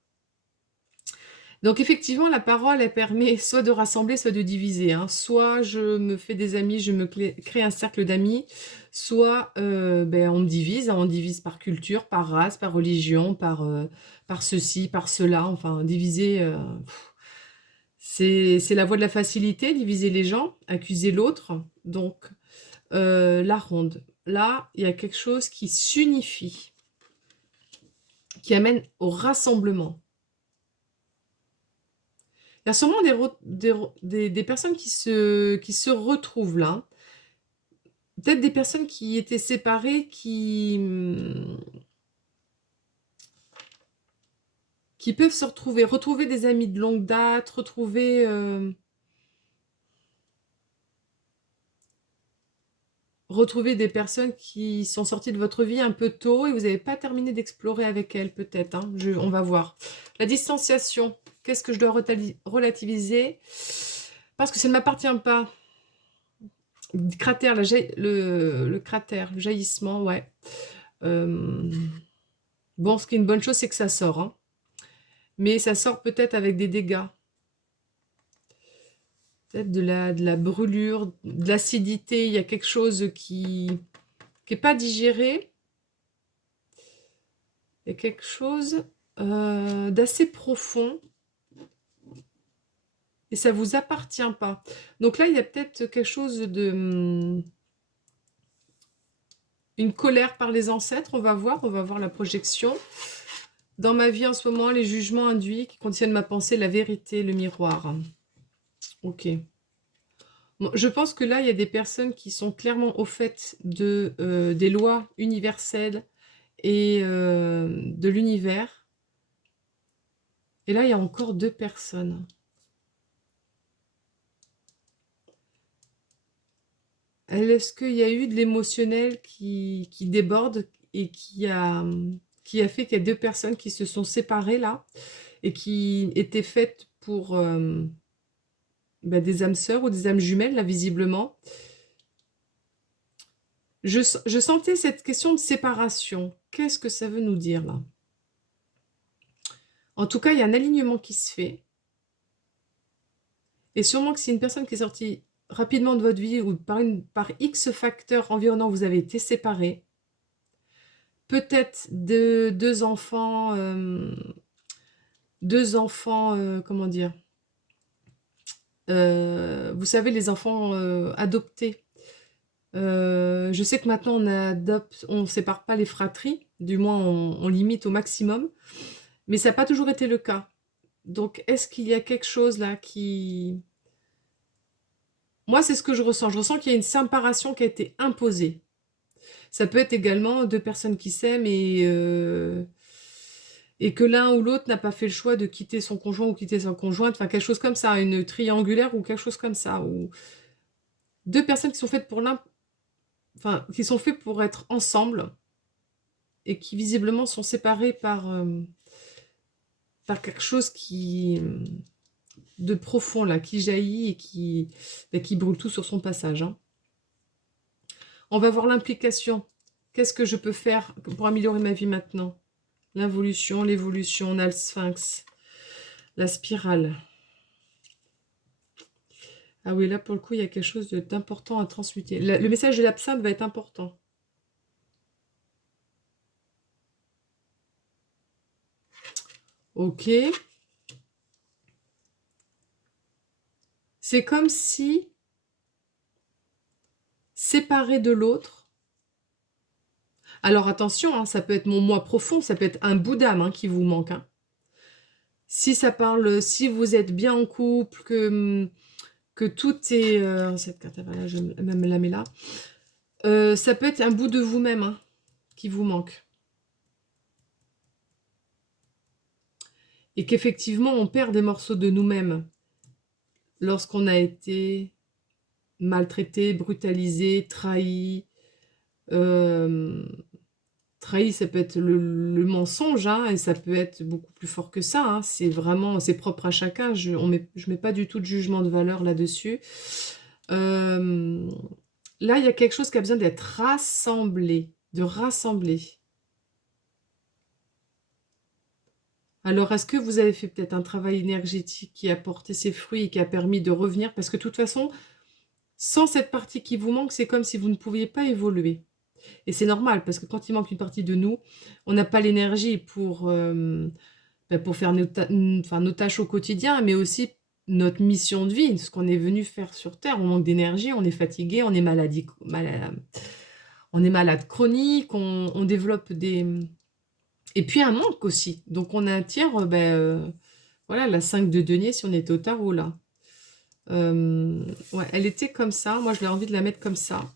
Donc effectivement, la parole, elle permet soit de rassembler, soit de diviser, hein. Soit je me fais des amis, je me crée un cercle d'amis, soit ben, on divise par culture, par race, par religion, par ceci, par cela, enfin diviser, c'est la voie de la facilité, diviser les gens, accuser l'autre. Donc la ronde, là, il y a quelque chose qui s'unifie, qui amène au rassemblement. Il y a sûrement des personnes qui se retrouvent là. Peut-être des personnes qui étaient séparées, qui peuvent se retrouver des amis de longue date, retrouver des personnes qui sont sorties de votre vie un peu tôt et vous n'avez pas terminé d'explorer avec elles, peut-être, hein. On va voir. La distanciation, qu'est-ce que je dois relativiser? Parce que ça ne m'appartient pas. Cratère, le cratère, le jaillissement, ouais. Bon, ce qui est une bonne chose, c'est que ça sort, hein. Mais ça sort peut-être avec des dégâts. Peut-être de la brûlure, de l'acidité. Il y a quelque chose qui n'est pas digéré. Il y a quelque chose d'assez profond. Et ça ne vous appartient pas. Donc là, il y a peut-être quelque chose de... une colère par les ancêtres, on va voir la projection. Dans ma vie en ce moment, les jugements induits qui contiennent ma pensée, la vérité, le miroir. Ok. Bon, je pense que là, il y a des personnes qui sont clairement au fait des lois universelles et de l'univers. Et là, il y a encore deux personnes. Est-ce qu'il y a eu de l'émotionnel qui déborde et qui a fait qu'il y a deux personnes qui se sont séparées là et qui étaient faites pour des âmes sœurs ou des âmes jumelles, là, visiblement. Je sentais cette question de séparation. Qu'est-ce que ça veut nous dire, là? En tout cas, il y a un alignement qui se fait. Et sûrement que si une personne qui est sortie rapidement de votre vie ou par X facteurs environnants, vous avez été séparés, peut-être de deux enfants, comment dire, vous savez, les enfants adoptés. Je sais que maintenant on ne sépare pas les fratries, du moins on limite au maximum, mais ça n'a pas toujours été le cas. Donc est-ce qu'il y a quelque chose là qui... Moi c'est ce que je ressens qu'il y a une séparation qui a été imposée. Ça peut être également deux personnes qui s'aiment et que l'un ou l'autre n'a pas fait le choix de quitter son conjoint ou quitter sa conjointe, enfin quelque chose comme ça, une triangulaire ou quelque chose comme ça, ou deux personnes qui sont faites qui sont faites pour être ensemble et qui visiblement sont séparées par quelque chose de profond là, qui jaillit et qui brûle tout sur son passage, hein. On va voir l'implication. Qu'est-ce que je peux faire pour améliorer ma vie maintenant? L'involution, l'évolution, on a le sphinx, la spirale. Ah oui, là, pour le coup, il y a quelque chose d'important à transmuter. Le message de l'absinthe va être important. Ok. C'est comme si, séparé de l'autre... Alors attention, hein, ça peut être mon moi profond, ça peut être un bout d'âme, hein, qui vous manque, hein. Si ça parle, si vous êtes bien en couple, que tout est... cette carte, voilà, je me la mets là. Ça peut être un bout de vous-même, hein, qui vous manque. Et qu'effectivement, on perd des morceaux de nous-mêmes lorsqu'on a été maltraité, brutalisé, trahi. Trahi, ça peut être le mensonge, hein, et ça peut être beaucoup plus fort que ça, hein. C'est vraiment, c'est propre à chacun. Je mets pas du tout de jugement de valeur là-dessus. Là, il y a quelque chose qui a besoin d'être rassemblé. de rassembler. Alors, est-ce que vous avez fait peut-être un travail énergétique qui a porté ses fruits et qui a permis de revenir? Parce que de toute façon, sans cette partie qui vous manque, c'est comme si vous ne pouviez pas évoluer. Et c'est normal, parce que quand il manque une partie de nous, on n'a pas l'énergie pour faire nos tâches au quotidien, mais aussi notre mission de vie, ce qu'on est venu faire sur Terre. On manque d'énergie, on est fatigué, on est on est malade chronique, on développe des... Et puis un manque aussi. Donc on a un tiers, voilà, la 5 de denier si on était au tarot là. Ouais, elle était comme ça. Moi, j'avais envie de la mettre comme ça.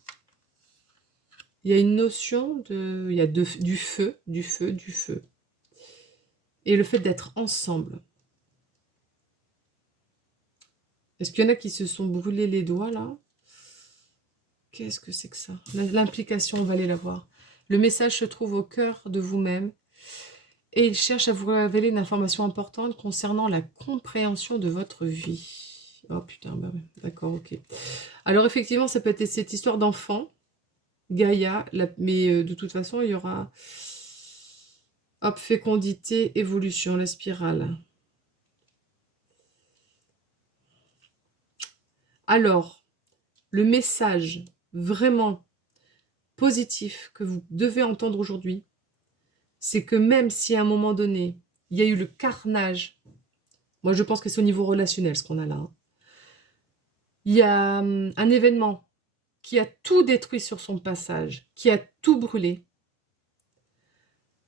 Il y a une notion de... Il y a du feu, du feu, du feu. Et le fait d'être ensemble. Est-ce qu'il y en a qui se sont brûlés les doigts, là? Qu'est-ce que c'est que ça? L'implication, on va aller la voir. Le message se trouve au cœur de vous-même. Et il cherche à vous révéler une information importante concernant la compréhension de votre vie. Oh putain, bah ouais, d'accord, ok. Alors effectivement, ça peut être cette histoire d'enfant, Gaïa, mais de toute façon, il y aura... Hop, fécondité, évolution, la spirale. Alors, le message vraiment positif que vous devez entendre aujourd'hui, c'est que même si à un moment donné, il y a eu le carnage, moi je pense que c'est au niveau relationnel ce qu'on a là, hein. Il y a un événement qui a tout détruit sur son passage, qui a tout brûlé.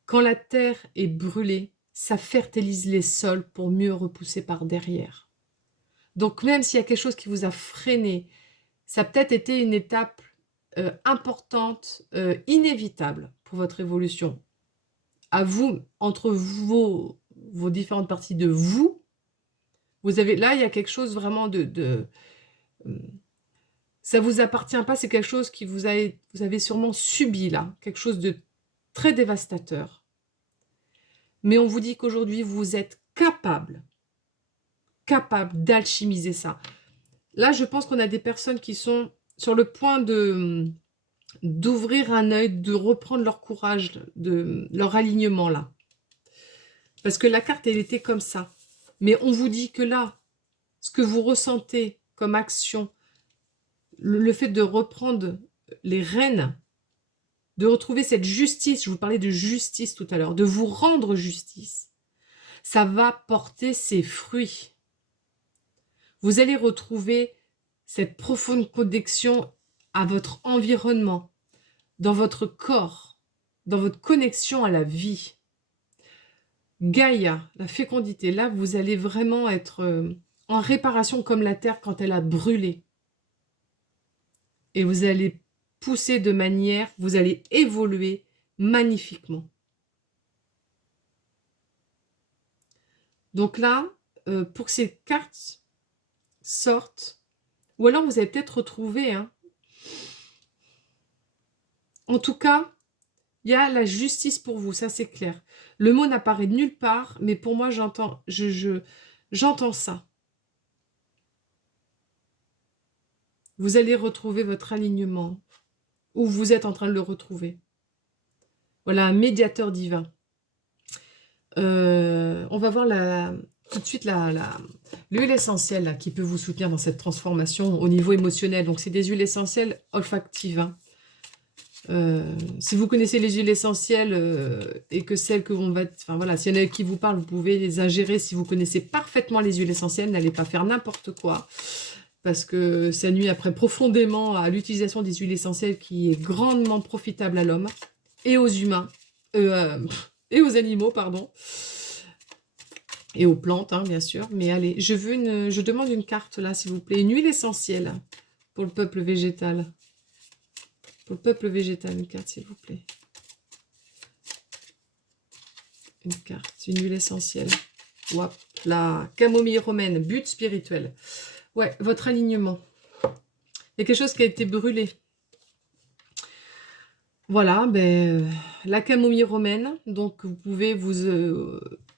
Quand la terre est brûlée, ça fertilise les sols pour mieux repousser par derrière. Donc même s'il y a quelque chose qui vous a freiné, ça a peut-être été une étape importante, inévitable pour votre évolution. À vous, entre vos différentes parties de vous, vous avez là, il y a quelque chose vraiment ça vous appartient pas, c'est quelque chose qui vous avez sûrement subi là, quelque chose de très dévastateur. Mais on vous dit qu'aujourd'hui, vous êtes capable d'alchimiser ça. Là, je pense qu'on a des personnes qui sont sur le point d'ouvrir un œil, de reprendre leur courage, leur alignement là. Parce que la carte, elle était comme ça. Mais on vous dit que là, ce que vous ressentez comme action, le fait de reprendre les rênes, de retrouver cette justice, je vous parlais de justice tout à l'heure, de vous rendre justice, ça va porter ses fruits. Vous allez retrouver cette profonde connexion à votre environnement, dans votre corps, dans votre connexion à la vie. Gaïa, la fécondité, là, vous allez vraiment être en réparation comme la terre quand elle a brûlé. Et vous allez pousser de manière, vous allez évoluer magnifiquement. Donc là, pour que ces cartes sortent, ou alors vous avez peut-être retrouvé, hein. En tout cas, il y a la justice pour vous, ça c'est clair. Le mot n'apparaît nulle part, mais pour moi j'entends ça. Vous allez retrouver votre alignement, ou vous êtes en train de le retrouver. Voilà, un médiateur divin. On va voir tout de suite l'huile essentielle là, qui peut vous soutenir dans cette transformation au niveau émotionnel. Donc c'est des huiles essentielles olfactives, hein. Si vous connaissez les huiles essentielles et que celles que vont... Enfin voilà, s'il y en a qui vous parlent, vous pouvez les ingérer. Si vous connaissez parfaitement les huiles essentielles, n'allez pas faire n'importe quoi. Parce que ça nuit après profondément à l'utilisation des huiles essentielles qui est grandement profitable à l'homme et aux humains. Et aux animaux, pardon. Et aux plantes, hein, bien sûr. Mais allez, je demande une carte là, s'il vous plaît. Une huile essentielle pour le peuple végétal. Pour le peuple végétal, une carte, s'il vous plaît. Une carte, une huile essentielle. Hop, la camomille romaine, but spirituel. Ouais, votre alignement. Il y a quelque chose qui a été brûlé. Voilà, la camomille romaine. Donc, vous pouvez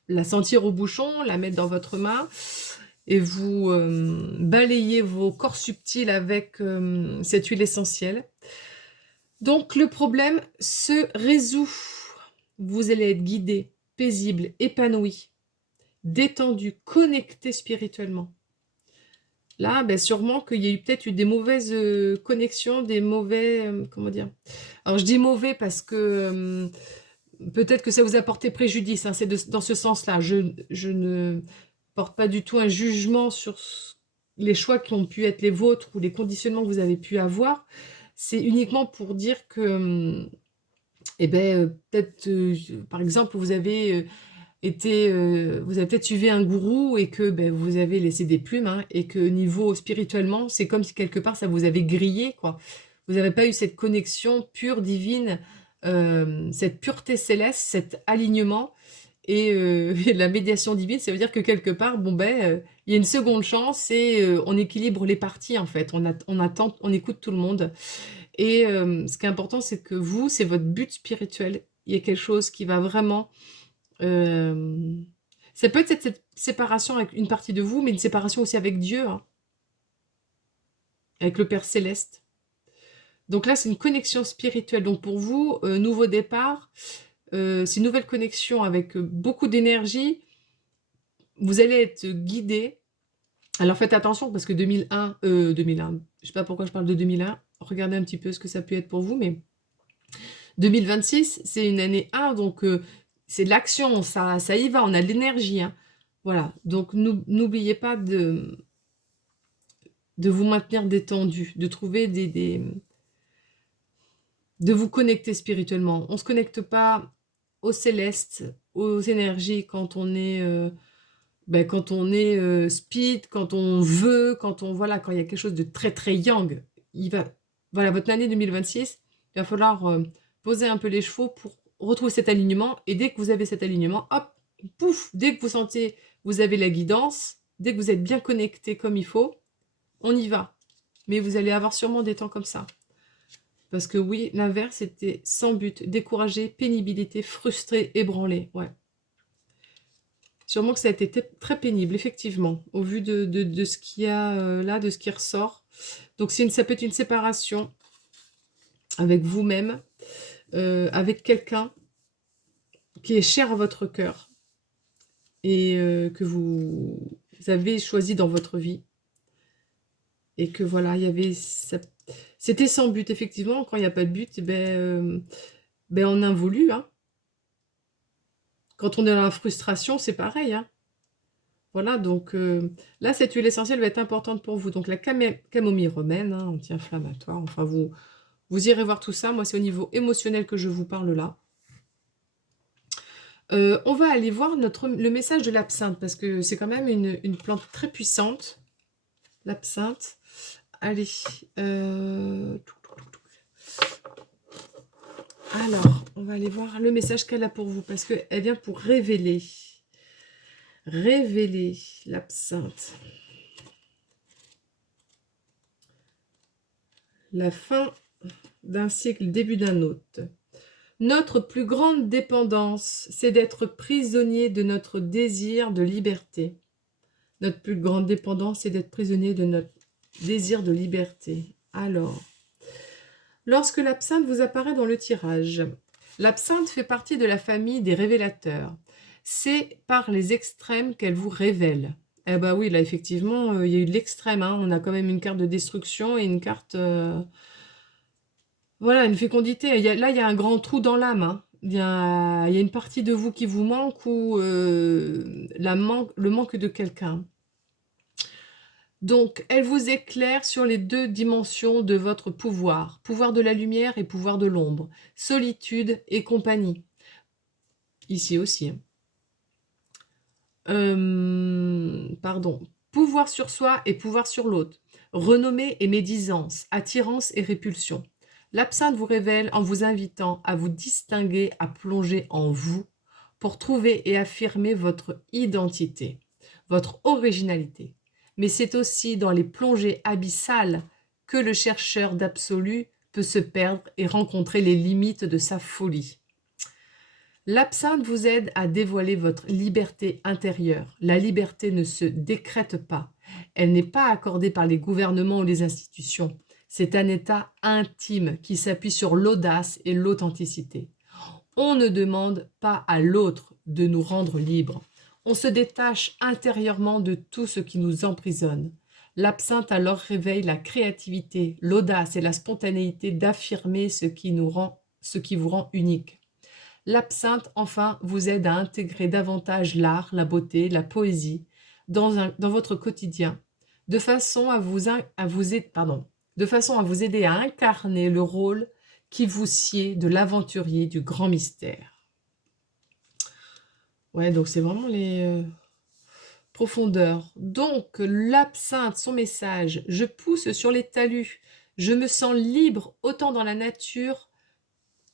la sentir au bouchon, la mettre dans votre main et vous balayez vos corps subtils avec cette huile essentielle. Donc le problème se résout. Vous allez être guidé, paisible, épanoui, détendu, connecté spirituellement. Là, ben, sûrement qu'il y a eu peut-être eu des mauvaises connexions, des mauvais... comment dire? Alors je dis mauvais parce que peut-être que ça vous a porté préjudice, hein, c'est dans ce sens-là. Je ne porte pas du tout un jugement sur les choix qui ont pu être les vôtres ou les conditionnements que vous avez pu avoir. C'est uniquement pour dire que, eh ben, peut-être, par exemple, vous avez peut-être suivi un gourou et que ben, vous avez laissé des plumes, hein, et que niveau spirituellement, c'est comme si quelque part ça vous avait grillé, quoi. Vous n'avez pas eu cette connexion pure, divine, cette pureté céleste, cet alignement et la médiation divine. Ça veut dire que quelque part, bon ben, il y a une seconde chance et on équilibre les parties en fait. On attend, on écoute tout le monde. Et ce qui est important, c'est que vous, c'est votre but spirituel. Il y a quelque chose qui va vraiment ça peut être cette séparation avec une partie de vous, mais une séparation aussi avec Dieu, hein, avec le Père Céleste. Donc là, c'est une connexion spirituelle. Donc pour vous, nouveau départ, c'est une nouvelle connexion avec beaucoup d'énergie. Vous allez être guidé. Alors faites attention parce que 2001, je sais pas pourquoi je parle de 2001. Regardez un petit peu ce que ça peut être pour vous, mais 2026, c'est une année 1, donc c'est de l'action, ça y va, on a de l'énergie, hein. Voilà, donc n'oubliez pas de vous maintenir détendu, de trouver de vous connecter spirituellement. On ne se connecte pas au céleste, aux énergies quand on est, speed, quand on veut, voilà, quand il y a quelque chose de très très yang. Voilà, votre année 2026, il va falloir poser un peu les chevaux pour retrouver cet alignement. Et dès que vous avez cet alignement, hop, pouf, dès que vous sentez, vous avez la guidance, dès que vous êtes bien connecté comme il faut, on y va. Mais vous allez avoir sûrement des temps comme ça. Parce que oui, l'inverse, c'était sans but, découragé, pénibilité, frustré, ébranlé. Ouais. Sûrement que ça a été très pénible, effectivement, au vu de ce qu'il y a là, de ce qui ressort. Donc ça peut être une séparation avec vous-même, avec quelqu'un qui est cher à votre cœur et que vous avez choisi dans votre vie. Et que voilà, c'était sans but, effectivement. Quand il n'y a pas de but, on involue, hein. Quand on est dans la frustration, c'est pareil, hein. Voilà, donc là, cette huile essentielle va être importante pour vous. Donc la camomille romaine, hein, anti-inflammatoire, enfin vous irez voir tout ça. Moi, c'est au niveau émotionnel que je vous parle là. On va aller voir le message de l'absinthe, parce que c'est quand même une plante très puissante, l'absinthe. Allez. Alors, on va aller voir le message qu'elle a pour vous, parce qu'elle vient pour révéler l'absinthe. La fin d'un cycle, début d'un autre. Notre plus grande dépendance, c'est d'être prisonnier de notre désir de liberté. Notre plus grande dépendance, c'est d'être prisonnier de notre désir de liberté. Alors, lorsque l'absinthe vous apparaît dans le tirage, l'absinthe fait partie de la famille des révélateurs. C'est par les extrêmes qu'elle vous révèle. Eh ben oui, là, effectivement, il y a eu de l'extrême, hein. On a quand même une carte de destruction et une carte... Voilà, une fécondité. Là, il y a un grand trou dans l'âme, hein. Il y a une partie de vous qui vous manque ou le manque de quelqu'un. Donc, elle vous éclaire sur les deux dimensions de votre pouvoir. Pouvoir de la lumière et pouvoir de l'ombre. Solitude et compagnie. Ici aussi, hein. Pardon. Pouvoir sur soi et pouvoir sur l'autre. Renommée et médisance. Attirance et répulsion. L'absinthe vous révèle en vous invitant à vous distinguer, à plonger en vous pour trouver et affirmer votre identité, votre originalité. Mais c'est aussi dans les plongées abyssales que le chercheur d'absolu peut se perdre et rencontrer les limites de sa folie. L'absinthe vous aide à dévoiler votre liberté intérieure. La liberté ne se décrète pas. Elle n'est pas accordée par les gouvernements ou les institutions. C'est un état intime qui s'appuie sur l'audace et l'authenticité. On ne demande pas à l'autre de nous rendre libres. On se détache intérieurement de tout ce qui nous emprisonne. L'absinthe alors réveille la créativité, l'audace et la spontanéité d'affirmer ce qui vous rend unique. L'absinthe, enfin, vous aide à intégrer davantage l'art, la beauté, la poésie dans votre quotidien, de façon à vous aider à incarner le rôle qui vous sied de l'aventurier du grand mystère. Ouais, donc c'est vraiment les profondeurs. Donc l'absinthe, son message, je pousse sur les talus, je me sens libre autant dans la nature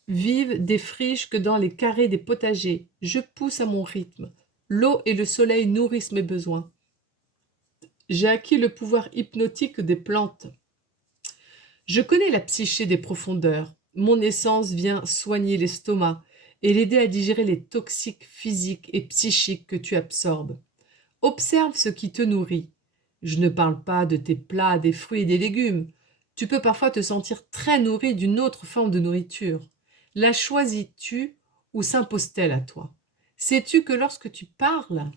vive des friches que dans les carrés des potagers. Je pousse à mon rythme. L'eau et le soleil nourrissent mes besoins. J'ai acquis le pouvoir hypnotique des plantes. Je connais la psyché des profondeurs. Mon essence vient soigner l'estomac et l'aider à digérer les toxiques physiques et psychiques que tu absorbes. Observe ce qui te nourrit. Je ne parle pas de tes plats, des fruits et des légumes. Tu peux parfois te sentir très nourri d'une autre forme de nourriture. La choisis-tu ou s'impose-t-elle à toi? Sais-tu que lorsque tu parles,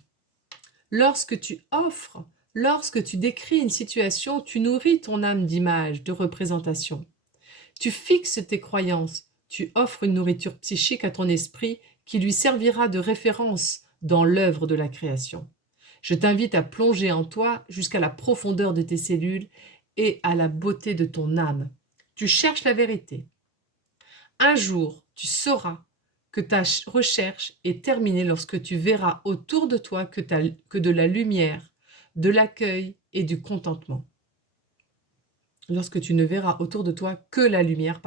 lorsque tu offres, lorsque tu décris une situation, tu nourris ton âme d'images, de représentations. Tu fixes tes croyances, tu offres une nourriture psychique à ton esprit qui lui servira de référence dans l'œuvre de la création. Je t'invite à plonger en toi jusqu'à la profondeur de tes cellules et à la beauté de ton âme. Tu cherches la vérité. Un jour, tu sauras que ta recherche est terminée lorsque tu verras autour de toi que de la lumière, de l'accueil et du contentement. Lorsque tu ne verras autour de toi que la lumière,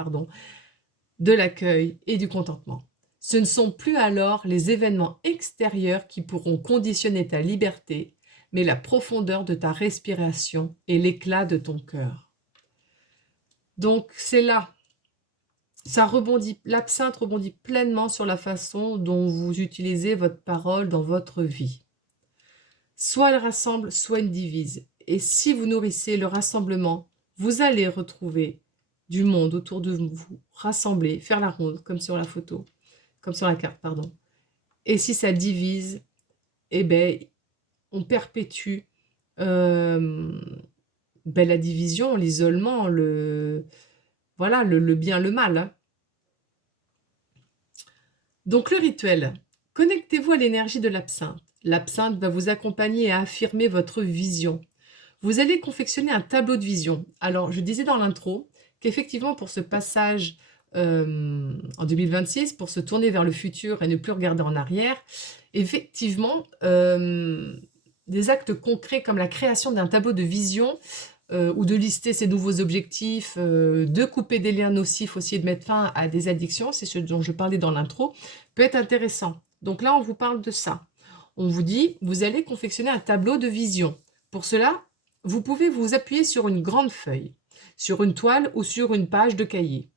de l'accueil et du contentement. Ce ne sont plus alors les événements extérieurs qui pourront conditionner ta liberté, mais la profondeur de ta respiration et l'éclat de ton cœur. Donc c'est là. L'absinthe rebondit pleinement sur la façon dont vous utilisez votre parole dans votre vie. Soit elle rassemble, soit elle divise. Et si vous nourrissez le rassemblement, vous allez retrouver du monde autour de vous, rassembler, faire la ronde, comme sur la photo, comme sur la carte, pardon. Et si ça divise, eh ben, on perpétue la division, l'isolement, le bien, le mal. Hein. Donc le rituel, connectez-vous à l'énergie de l'absinthe. L'absinthe va vous accompagner à affirmer votre vision. Vous allez confectionner un tableau de vision. Alors, je disais dans l'intro qu'effectivement, pour ce passage en 2026, pour se tourner vers le futur et ne plus regarder en arrière, effectivement, des actes concrets comme la création d'un tableau de vision ou de lister ses nouveaux objectifs, de couper des liens nocifs aussi et de mettre fin à des addictions, c'est ce dont je parlais dans l'intro, peut être intéressant. Donc là, on vous parle de ça. On vous dit, vous allez confectionner un tableau de vision. Pour cela, vous pouvez vous appuyer sur une grande feuille, sur une toile ou sur une page de cahier.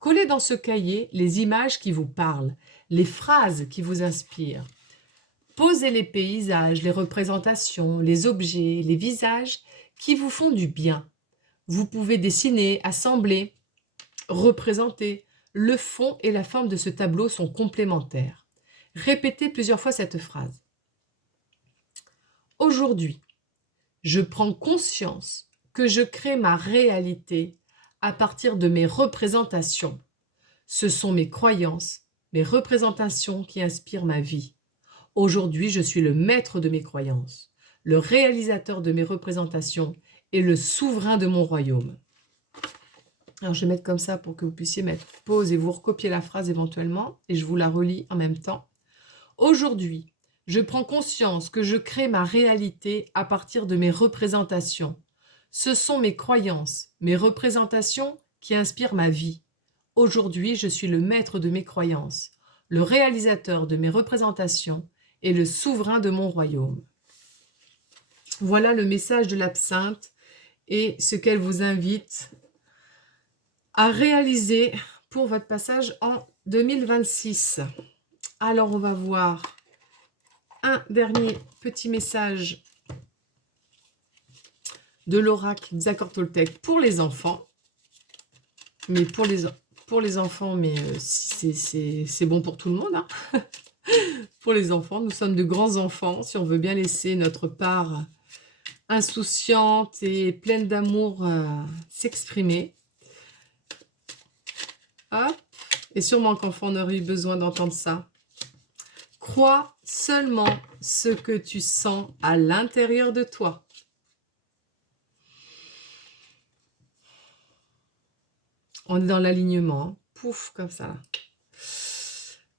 Collez dans ce cahier les images qui vous parlent, les phrases qui vous inspirent. Posez les paysages, les représentations, les objets, les visages qui vous font du bien. Vous pouvez dessiner, assembler, représenter. Le fond et la forme de ce tableau sont complémentaires. Répétez plusieurs fois cette phrase. Aujourd'hui, je prends conscience que je crée ma réalité à partir de mes représentations. Ce sont mes croyances, mes représentations qui inspirent ma vie. Aujourd'hui, je suis le maître de mes croyances, le réalisateur de mes représentations et le souverain de mon royaume. Alors, je vais mettre comme ça pour que vous puissiez mettre pause et vous recopier la phrase éventuellement, et je vous la relis en même temps. Aujourd'hui, je prends conscience que je crée ma réalité à partir de mes représentations. Ce sont mes croyances, mes représentations qui inspirent ma vie. Aujourd'hui, je suis le maître de mes croyances, le réalisateur de mes représentations et le souverain de mon royaume. Voilà le message de l'absinthe et ce qu'elle vous invite à réaliser pour votre passage en 2026. Alors, on va voir un dernier petit message de l'oracle des accords Toltec pour les enfants. Mais pour les enfants, mais c'est bon pour tout le monde, hein. Pour les enfants, nous sommes de grands enfants. Si on veut bien laisser notre part insouciante et pleine d'amour s'exprimer. Hop. Et sûrement qu'enfant, on aurait eu besoin d'entendre ça. Crois seulement ce que tu sens à l'intérieur de toi. On est dans l'alignement. Hein. Pouf, comme ça. Là.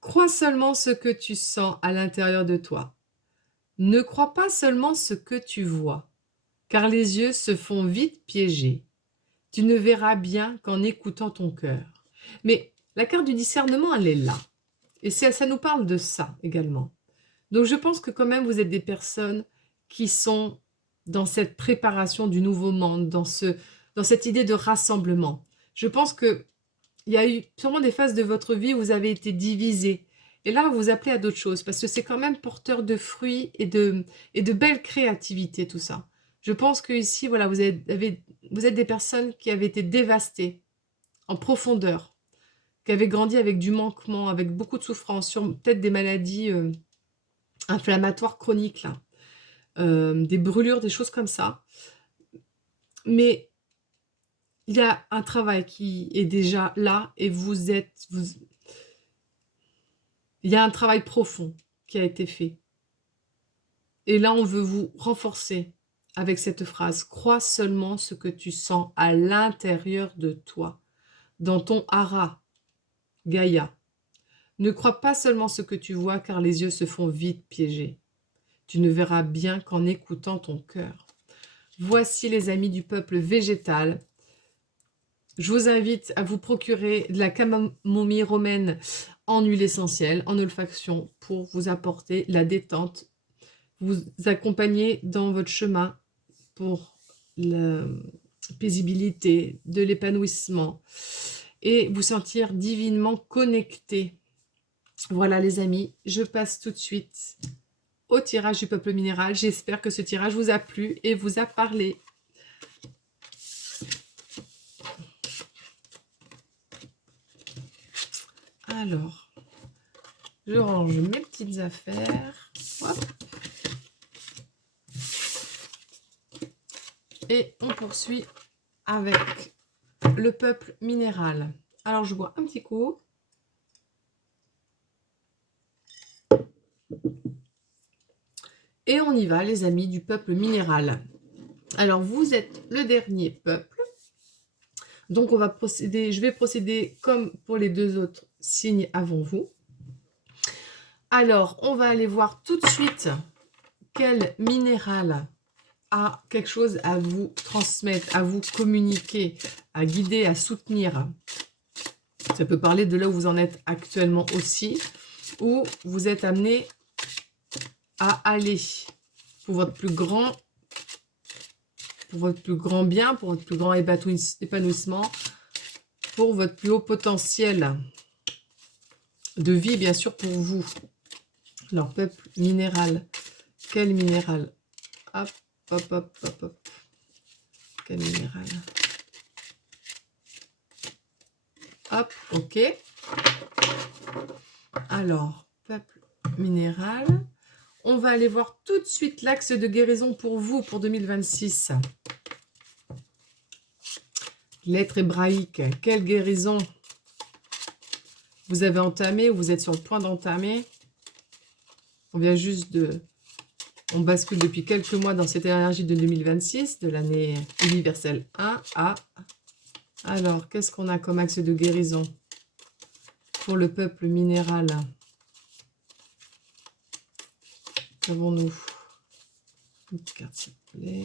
Crois seulement ce que tu sens à l'intérieur de toi. Ne crois pas seulement ce que tu vois, car les yeux se font vite piéger. Tu ne verras bien qu'en écoutant ton cœur. Mais la carte du discernement, elle est là. Et ça nous parle de ça également. Donc je pense que quand même, vous êtes des personnes qui sont dans cette préparation du nouveau monde, dans cette idée de rassemblement. Je pense qu'il y a eu sûrement des phases de votre vie où vous avez été divisés. Et là, vous vous appelez à d'autres choses, parce que c'est quand même porteur de fruits et de belle créativité, tout ça. Je pense que ici, voilà, vous êtes des personnes qui avaient été dévastées en profondeur, qui avaient grandi avec du manquement, avec beaucoup de souffrance, sur peut-être des maladies inflammatoires chroniques, là, des brûlures, des choses comme ça. Mais il y a un travail qui est déjà là et il y a un travail profond qui a été fait. Et là, on veut vous renforcer avec cette phrase. Crois seulement ce que tu sens à l'intérieur de toi, dans ton hara, Gaïa. Ne crois pas seulement ce que tu vois, car les yeux se font vite piéger. Tu ne verras bien qu'en écoutant ton cœur. Voici les amis du peuple végétal. Je vous invite à vous procurer de la camomille romaine en huile essentielle, en olfaction, pour vous apporter la détente, vous accompagner dans votre chemin pour la paisibilité, de l'épanouissement et vous sentir divinement connecté. Voilà les amis, je passe tout de suite au tirage du peuple minéral. J'espère que ce tirage vous a plu et vous a parlé. Alors, je range mes petites affaires. Hop. Et on poursuit avec le peuple minéral. Alors, je bois un petit coup. Et on y va, les amis du peuple minéral. Alors, vous êtes le dernier peuple. Donc, je vais procéder comme pour les deux autres signes avant vous. Alors, on va aller voir tout de suite quel minéral a quelque chose à vous transmettre, à vous communiquer, à guider, à soutenir. Ça peut parler de là où vous en êtes actuellement aussi, où vous êtes amené à aller pour votre plus grand bien, pour votre plus grand épanouissement, pour votre plus haut potentiel de vie, bien sûr, pour vous. Alors, peuple minéral. Quel minéral? Hop, hop, hop, hop, hop. Quel minéral? Hop, ok. Alors, peuple minéral. On va aller voir tout de suite l'axe de guérison pour vous pour 2026. Lettre hébraïque. Quelle guérison vous avez entamé ou vous êtes sur le point d'entamer? On vient juste de... On bascule depuis quelques mois dans cette énergie de 2026, de l'année universelle 1 à... Alors, qu'est-ce qu'on a comme axe de guérison pour le peuple minéral? Qu'avons-nous? Une carte, s'il vous plaît.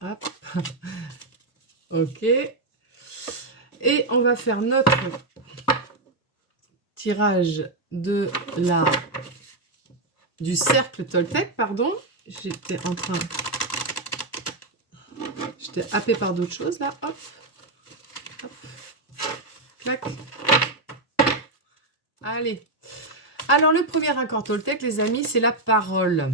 Hop. Ok. Et on va faire notre tirage du cercle Toltec, pardon. J'étais happée par d'autres choses là. Hop. Hop. Clac. Allez. Alors, le premier accord Toltec, les amis, c'est la parole.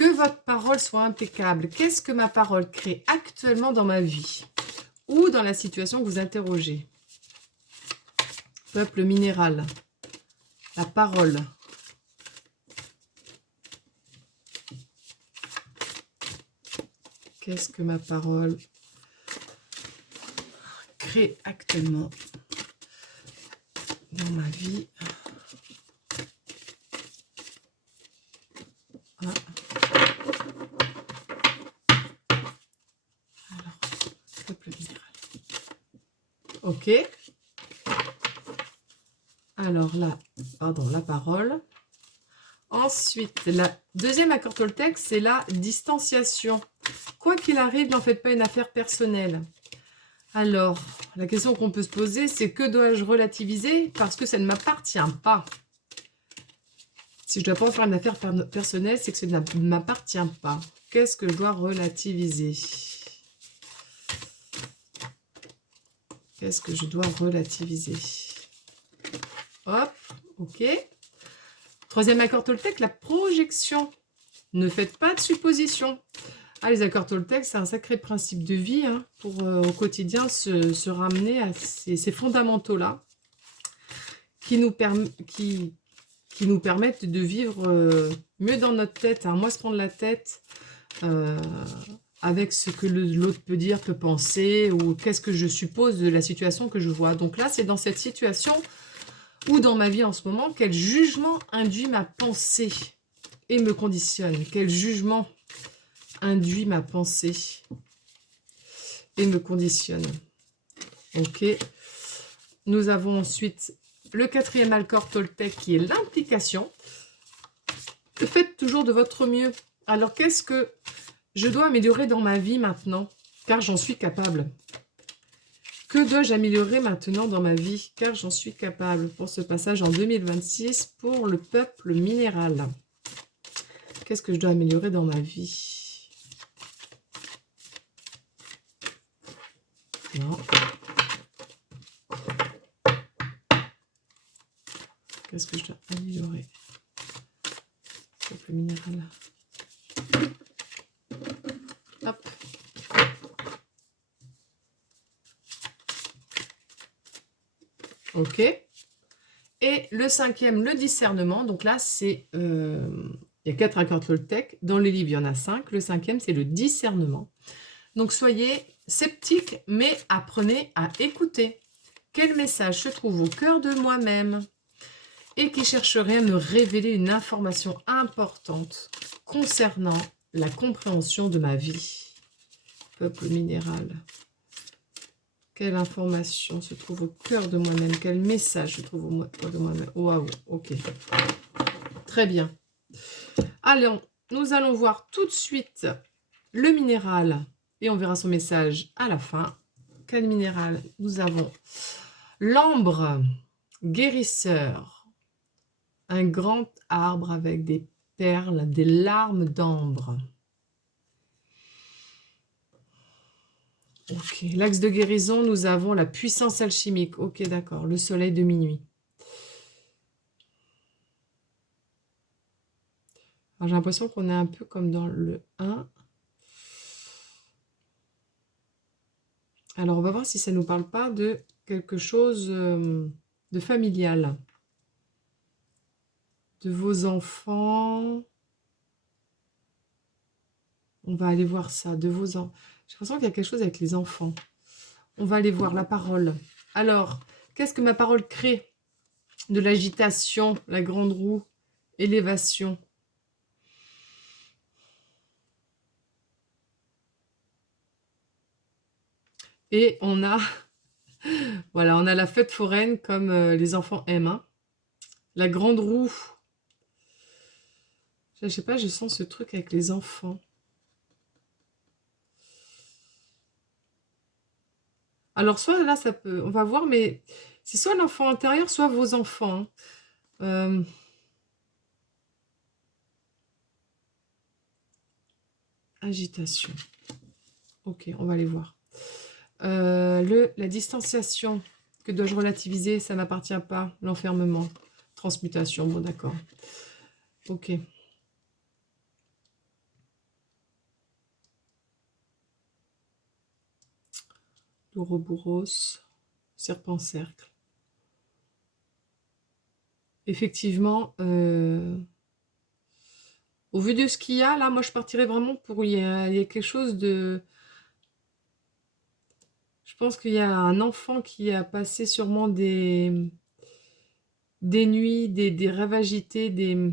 Que votre parole soit impeccable. Qu'est-ce que ma parole crée actuellement dans ma vie ou dans la situation que vous interrogez? Peuple minéral. La parole. Qu'est-ce que ma parole crée actuellement dans ma vie? Ah. Alors, peuple minéral. Ok. Alors là, pardon, la parole. Ensuite, la deuxième accord Toltec, c'est la distanciation. Quoi qu'il arrive, n'en faites pas une affaire personnelle. Alors, la question qu'on peut se poser, c'est que dois-je relativiser parce que ça ne m'appartient pas. Si je ne dois pas en faire une affaire personnelle, c'est que ça ne m'appartient pas. Qu'est-ce que je dois relativiser? Qu'est-ce que je dois relativiser? Hop, ok. Troisième accord Toltec, la projection. Ne faites pas de suppositions. Ah, les accords Toltec, c'est un sacré principe de vie hein, pour au quotidien se ramener à ces fondamentaux-là qui nous permettent de vivre mieux dans notre tête, hein, moins se prendre la tête avec ce que l'autre peut dire, peut penser, ou qu'est-ce que je suppose de la situation que je vois. Donc là, c'est dans cette situation ou dans ma vie en ce moment, quel jugement induit ma pensée et me conditionne. Quel jugement induit ma pensée et me conditionne. Ok. Nous avons ensuite le quatrième accord Toltec qui est l'implication. Faites toujours de votre mieux. Alors, qu'est-ce que je dois améliorer dans ma vie maintenant? Car j'en suis capable. Que dois-je améliorer maintenant dans ma vie? Car j'en suis capable. Pour ce passage en 2026 pour le peuple minéral. Qu'est-ce que je dois améliorer dans ma vie? Non. Qu'est-ce que je dois améliorer? Peuple minéral. Hop. Ok. Et le cinquième, le discernement. Donc là, c'est... il y a 4 accords Toltec. Dans les livres, il y en a 5. Le cinquième, c'est le discernement. Donc soyez sceptiques, mais apprenez à écouter. Quel message se trouve au cœur de moi-même et qui chercherait à me révéler une information importante concernant la compréhension de ma vie? Peuple minéral. Quelle information se trouve au cœur de moi-même? Quel message se trouve au cœur de moi-même? Waouh, ok. Très bien. Allez, nous allons voir tout de suite le minéral et on verra son message à la fin. Quel minéral? Nous avons l'ambre guérisseur. Un grand arbre avec des perles, des larmes d'ambre. Ok, l'axe de guérison, nous avons la puissance alchimique. Ok, d'accord, le soleil de minuit. J'ai l'impression qu'on est un peu comme dans le 1. Alors, on va voir si ça ne nous parle pas de quelque chose de familial. De vos enfants. On va aller voir ça, de vos enfants. J'ai l'impression qu'il y a quelque chose avec les enfants. On va aller voir la parole. Alors, qu'est-ce que ma parole crée? De l'agitation, la grande roue, élévation. Et on a, voilà, on a la fête foraine comme les enfants aiment. Hein. La grande roue. Je sais pas, je sens ce truc avec les enfants. Alors, soit là, ça peut, on va voir, mais c'est soit l'enfant intérieur, soit vos enfants. Hein. Agitation. Ok, on va aller voir. La distanciation. Que dois-je relativiser? Ça ne m'appartient pas. L'enfermement. Transmutation. Bon, d'accord. Ok. l'Ouroboros, serpent-cercle. Effectivement, au vu de ce qu'il y a, là, moi, je partirais vraiment pour... il y a quelque chose de... Je pense qu'il y a un enfant qui a passé sûrement des nuits, des rêves agités, des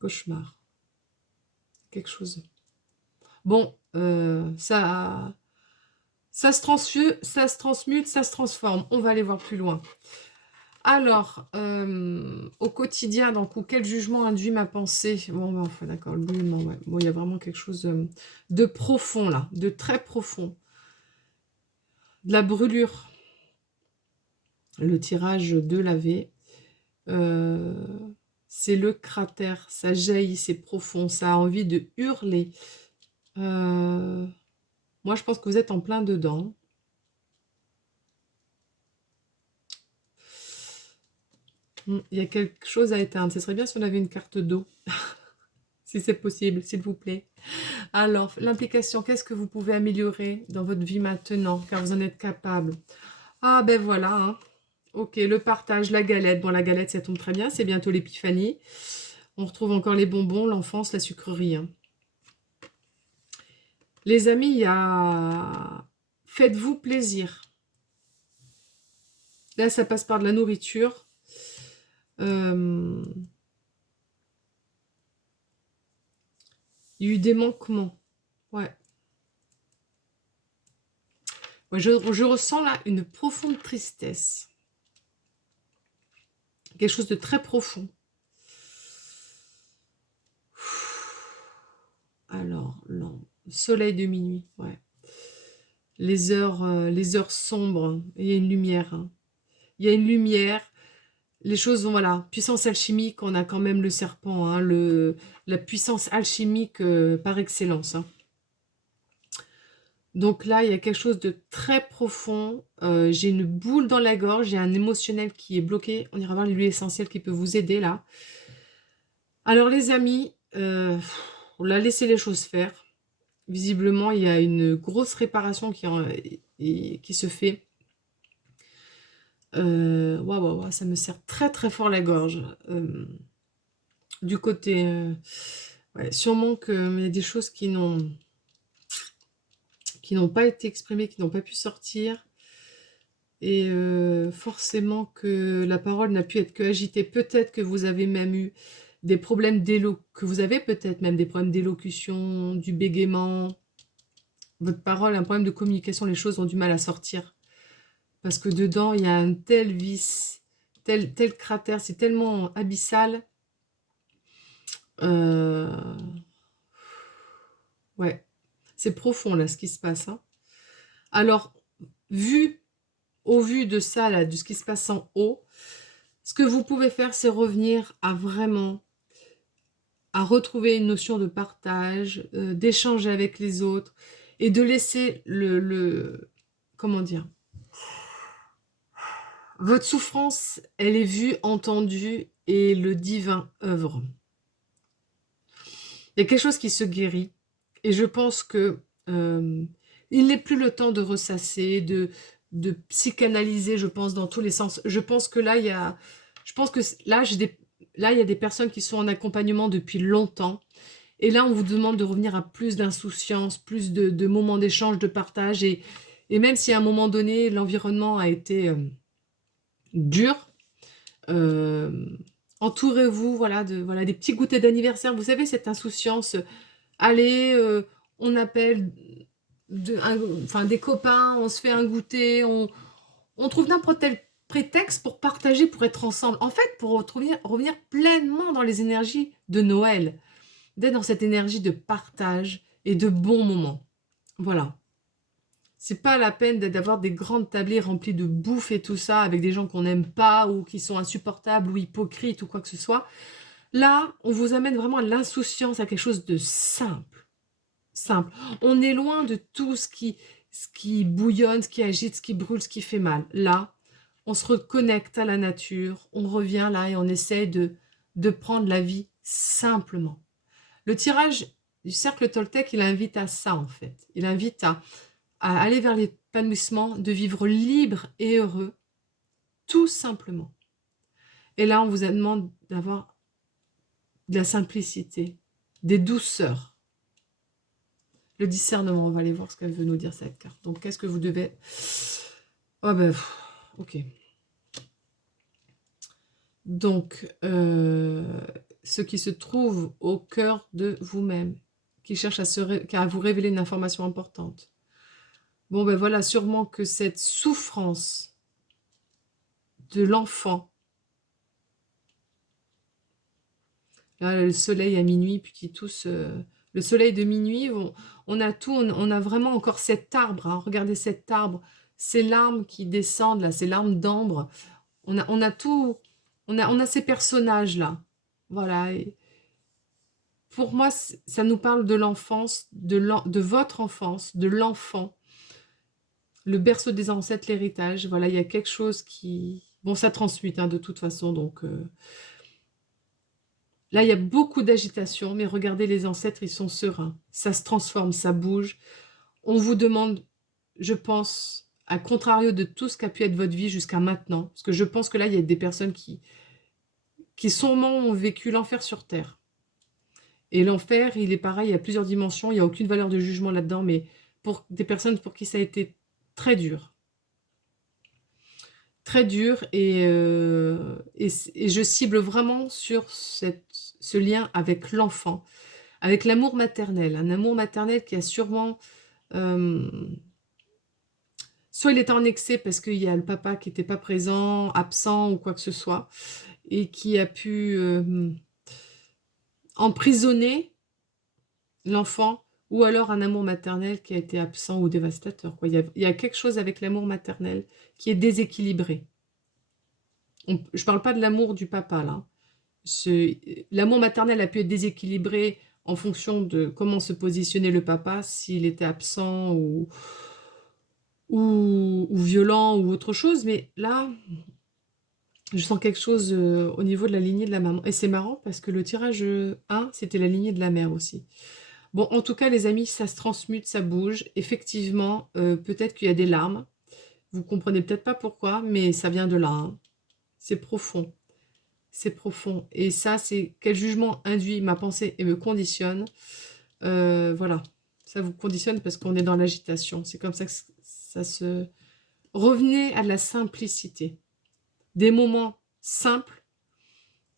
cauchemars. Quelque chose. Bon, ça se transmute, ça se transforme. On va aller voir plus loin. Alors, au quotidien, donc, quel jugement induit ma pensée? Bon, ben, enfin, d'accord, le bouillonnement, ouais. Bon, il y a vraiment quelque chose de profond, là, de très profond. De la brûlure. Le tirage de lavé. C'est le cratère. Ça jaillit, c'est profond. Ça a envie de hurler. Moi, je pense que vous êtes en plein dedans. Il y a quelque chose à éteindre. Ce serait bien si on avait une carte d'eau. Si c'est possible, s'il vous plaît. Alors, l'implication, qu'est-ce que vous pouvez améliorer dans votre vie maintenant, car vous en êtes capable? Ah ben voilà, hein. Ok, le partage, la galette. Bon, la galette, ça tombe très bien, c'est bientôt l'épiphanie. On retrouve encore les bonbons, l'enfance, la sucrerie, hein. Les amis, il y a... Faites-vous plaisir. Là, ça passe par de la nourriture. Il y a eu des manquements. Ouais. Ouais, je ressens là une profonde tristesse. Quelque chose de très profond. Alors, soleil de minuit, ouais. Les heures sombres, il y a une lumière, hein. Il y a une lumière. Les choses vont, voilà, puissance alchimique, on a quand même le serpent, hein, la puissance alchimique par excellence, hein. Donc là, il y a quelque chose de très profond. J'ai une boule dans la gorge, j'ai un émotionnel qui est bloqué. On ira voir l'huile essentielle qui peut vous aider là. Alors les amis, on a laissé les choses faire. Visiblement, il y a une grosse réparation qui se fait. Waouh, ça me serre très très fort la gorge. Du côté... ouais, sûrement qu'il y a des choses qui n'ont pas été exprimées, qui n'ont pas pu sortir. Et forcément que la parole n'a pu être que agitée. Peut-être que vous avez même eu des problèmes que vous avez peut-être même des problèmes d'élocution, du bégaiement. Votre parole, un problème de communication, les choses ont du mal à sortir. Parce que dedans, il y a un tel vice, tel cratère, c'est tellement abyssal. Ouais, c'est profond là, ce qui se passe, hein. Alors, au vu de ça, là, de ce qui se passe en haut, ce que vous pouvez faire, c'est revenir à vraiment, à retrouver une notion de partage, d'échanger avec les autres, et de laisser comment dire, votre souffrance, elle est vue, entendue, et le divin œuvre. Il y a quelque chose qui se guérit, et je pense que il n'est plus le temps de ressasser, de psychanalyser, je pense, dans tous les sens. Je pense que là, il y a des personnes qui sont en accompagnement depuis longtemps, et là, on vous demande de revenir à plus d'insouciance, plus de moments d'échange, de partage, et même si à un moment donné, l'environnement a été dur, entourez-vous, voilà, des petits goûters d'anniversaire. Vous savez, cette insouciance, allez, on appelle des copains, on se fait un goûter, on trouve n'importe quel prétexte pour partager, pour être ensemble. En fait, pour revenir pleinement dans les énergies de Noël, d'être dans cette énergie de partage et de bons moments. Voilà. C'est pas la peine d'avoir des grandes tablées remplies de bouffe et tout ça, avec des gens qu'on n'aime pas, ou qui sont insupportables, ou hypocrites, ou quoi que ce soit. Là, on vous amène vraiment à l'insouciance, à quelque chose de simple. Simple. On est loin de tout ce qui bouillonne, ce qui agite, ce qui brûle, ce qui fait mal. Là, on se reconnecte à la nature, on revient là et on essaie de prendre la vie simplement. Le tirage du cercle Toltec, il invite à ça, en fait. Il invite à aller vers l'épanouissement, de vivre libre et heureux, tout simplement. Et là, on vous demande d'avoir de la simplicité, des douceurs, le discernement. On va aller voir ce qu'elle veut nous dire, cette carte. Donc, qu'est-ce que vous devez... Oh ben, ok. Donc, ce qui se trouve au cœur de vous-même, qui cherche à vous révéler une information importante. Bon, ben voilà, sûrement que cette souffrance de l'enfant, là, le soleil à minuit, puis qui tous... le soleil de minuit, on a tout, on a vraiment encore cet arbre, hein, regardez cet arbre, ces larmes qui descendent, là, ces larmes d'ambre, on a tout, on a ces personnages-là, voilà, et pour moi, ça nous parle de l'enfance, de votre enfance, de l'enfant, le berceau des ancêtres, l'héritage, voilà, il y a quelque chose qui... Bon, ça transmute, hein, de toute façon, donc... Là, il y a beaucoup d'agitation, mais regardez, les ancêtres, ils sont sereins. Ça se transforme, ça bouge. On vous demande, je pense, à contrario de tout ce qu'a pu être votre vie jusqu'à maintenant, parce que je pense que là, il y a des personnes qui sûrement ont vécu l'enfer sur Terre. Et l'enfer, il est pareil, il y a plusieurs dimensions, il n'y a aucune valeur de jugement là-dedans, mais pour des personnes pour qui ça a été très dur. Très dur, et je cible vraiment sur ce lien avec l'enfant, avec l'amour maternel, un amour maternel qui a sûrement... soit il était en excès parce qu'il y a le papa qui n'était pas présent, absent ou quoi que ce soit, et qui a pu emprisonner l'enfant, ou alors un amour maternel qui a été absent ou dévastateur, quoi. Il y a quelque chose avec l'amour maternel qui est déséquilibré. Je ne parle pas de l'amour du papa, là. L'amour maternel a pu être déséquilibré en fonction de comment se positionnait le papa, s'il était absent ou violent ou autre chose, mais là, je sens quelque chose au niveau de la lignée de la maman. Et c'est marrant parce que le tirage 1, c'était la lignée de la mère aussi. Bon, en tout cas, les amis, ça se transmute, ça bouge. Effectivement, peut-être qu'il y a des larmes. Vous comprenez peut-être pas pourquoi, mais ça vient de là, hein. C'est profond. C'est profond. Et ça, c'est quel jugement induit ma pensée et me conditionne. Voilà. Ça vous conditionne parce qu'on est dans l'agitation. C'est comme ça que ça se... Revenez à de la simplicité. Des moments simples,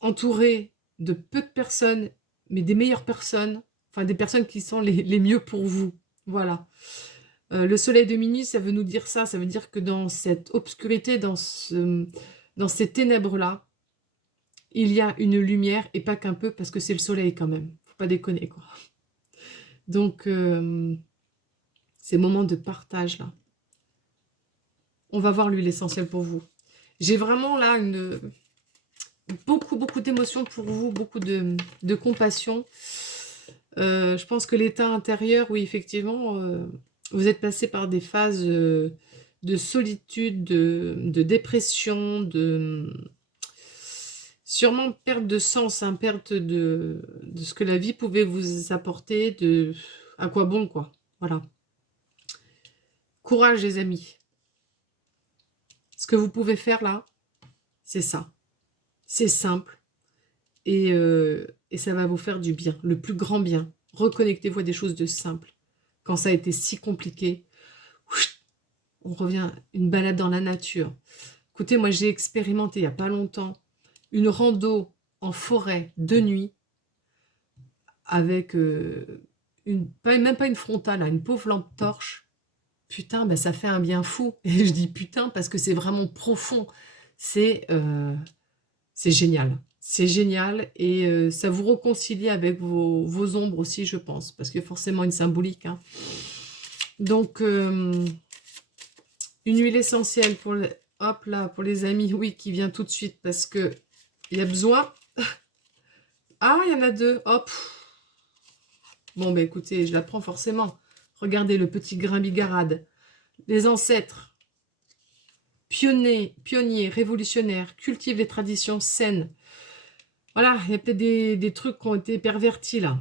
entourés de peu de personnes, mais des meilleures personnes. Enfin, des personnes qui sont les mieux pour vous. Voilà. Le soleil de minuit, ça veut nous dire ça. Ça veut dire que dans cette obscurité, dans ces ténèbres-là, il y a une lumière, et pas qu'un peu, parce que c'est le soleil quand même. Faut pas déconner, quoi. Donc, ces moments de partage, là. On va voir, lui, l'essentiel pour vous. J'ai vraiment, là, beaucoup, beaucoup d'émotions pour vous, beaucoup de compassion. Je pense que l'état intérieur, oui, effectivement, vous êtes passé par des phases de solitude, de dépression, sûrement perte de sens, hein, perte de ce que la vie pouvait vous apporter, à quoi bon, quoi. Voilà. Courage, les amis. Ce que vous pouvez faire là, c'est ça. C'est simple. Et ça va vous faire du bien, le plus grand bien. Reconnectez-vous à des choses de simples. Quand ça a été si compliqué, on revient, une balade dans la nature. Écoutez, moi j'ai expérimenté il n'y a pas longtemps une rando en forêt de nuit avec même pas une frontale, une pauvre lampe torche. Putain, ben ça fait un bien fou. Et je dis putain parce que c'est vraiment profond. C'est génial. C'est génial, et ça vous réconcilie avec vos ombres aussi, je pense, parce qu'il y a forcément une symbolique, hein. Donc, une huile essentielle pour hop là, pour les amis, oui, qui vient tout de suite, parce que il y a besoin. Ah, il y en a deux, hop. Bon, ben écoutez, je la prends forcément. Regardez le petit grain bigarade. Les ancêtres, pionniers, révolutionnaires, cultivent les traditions saines. Voilà, il y a peut-être des trucs qui ont été pervertis là.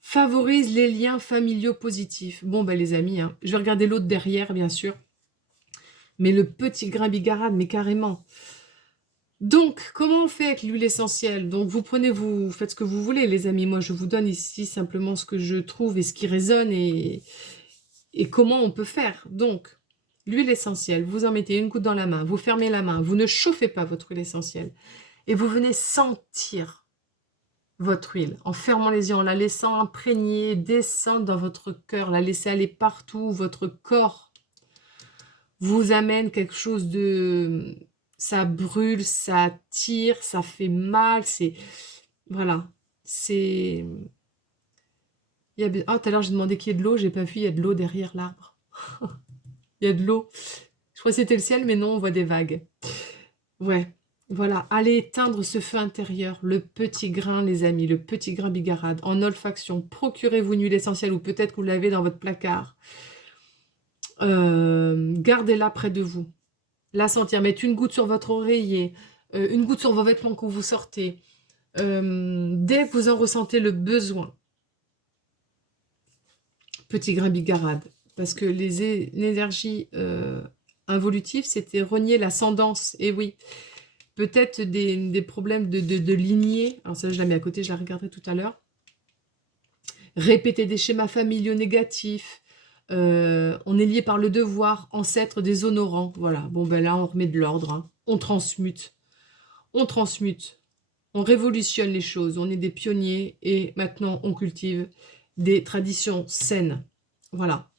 Favorise les liens familiaux positifs. Bon, ben les amis, hein, je vais regarder l'autre derrière, bien sûr. Mais le petit grain bigarade, mais carrément. Donc, comment on fait avec l'huile essentielle? Donc, vous prenez, vous faites ce que vous voulez, les amis. Moi, je vous donne ici simplement ce que je trouve et ce qui résonne et comment on peut faire. Donc, l'huile essentielle, vous en mettez une goutte dans la main, vous fermez la main, vous ne chauffez pas votre huile essentielle et vous venez sentir votre huile en fermant les yeux, en la laissant imprégner, descendre dans votre cœur, la laisser aller partout, votre corps vous amène quelque chose de... Ça brûle, ça tire, ça fait mal, c'est... Voilà, c'est... Oh, tout à l'heure j'ai demandé qu'il y ait de l'eau, j'ai pas vu, il y a de l'eau derrière l'arbre. Il y a de l'eau. Je crois que c'était le ciel, mais non, on voit des vagues. Ouais, voilà, allez éteindre ce feu intérieur, le petit grain, les amis, le petit grain bigarade, en olfaction. Procurez-vous une huile essentielle, ou peut-être que vous l'avez dans votre placard. Gardez-la près de vous. La sentir, mettre une goutte sur votre oreiller, une goutte sur vos vêtements quand vous sortez. Dès que vous en ressentez le besoin. Petit grain bigarade. Parce que les énergies involutives, c'était renier l'ascendance. Et oui, peut-être des problèmes de lignée. Alors ça, je la mets à côté, je la regarderai tout à l'heure. Répéter des schémas familiaux négatifs. On est lié par le devoir, ancêtre déshonorant. Voilà, bon ben là, on remet de l'ordre. Hein. On transmute. On transmute. On révolutionne les choses. On est des pionniers et maintenant, on cultive des traditions saines. Voilà.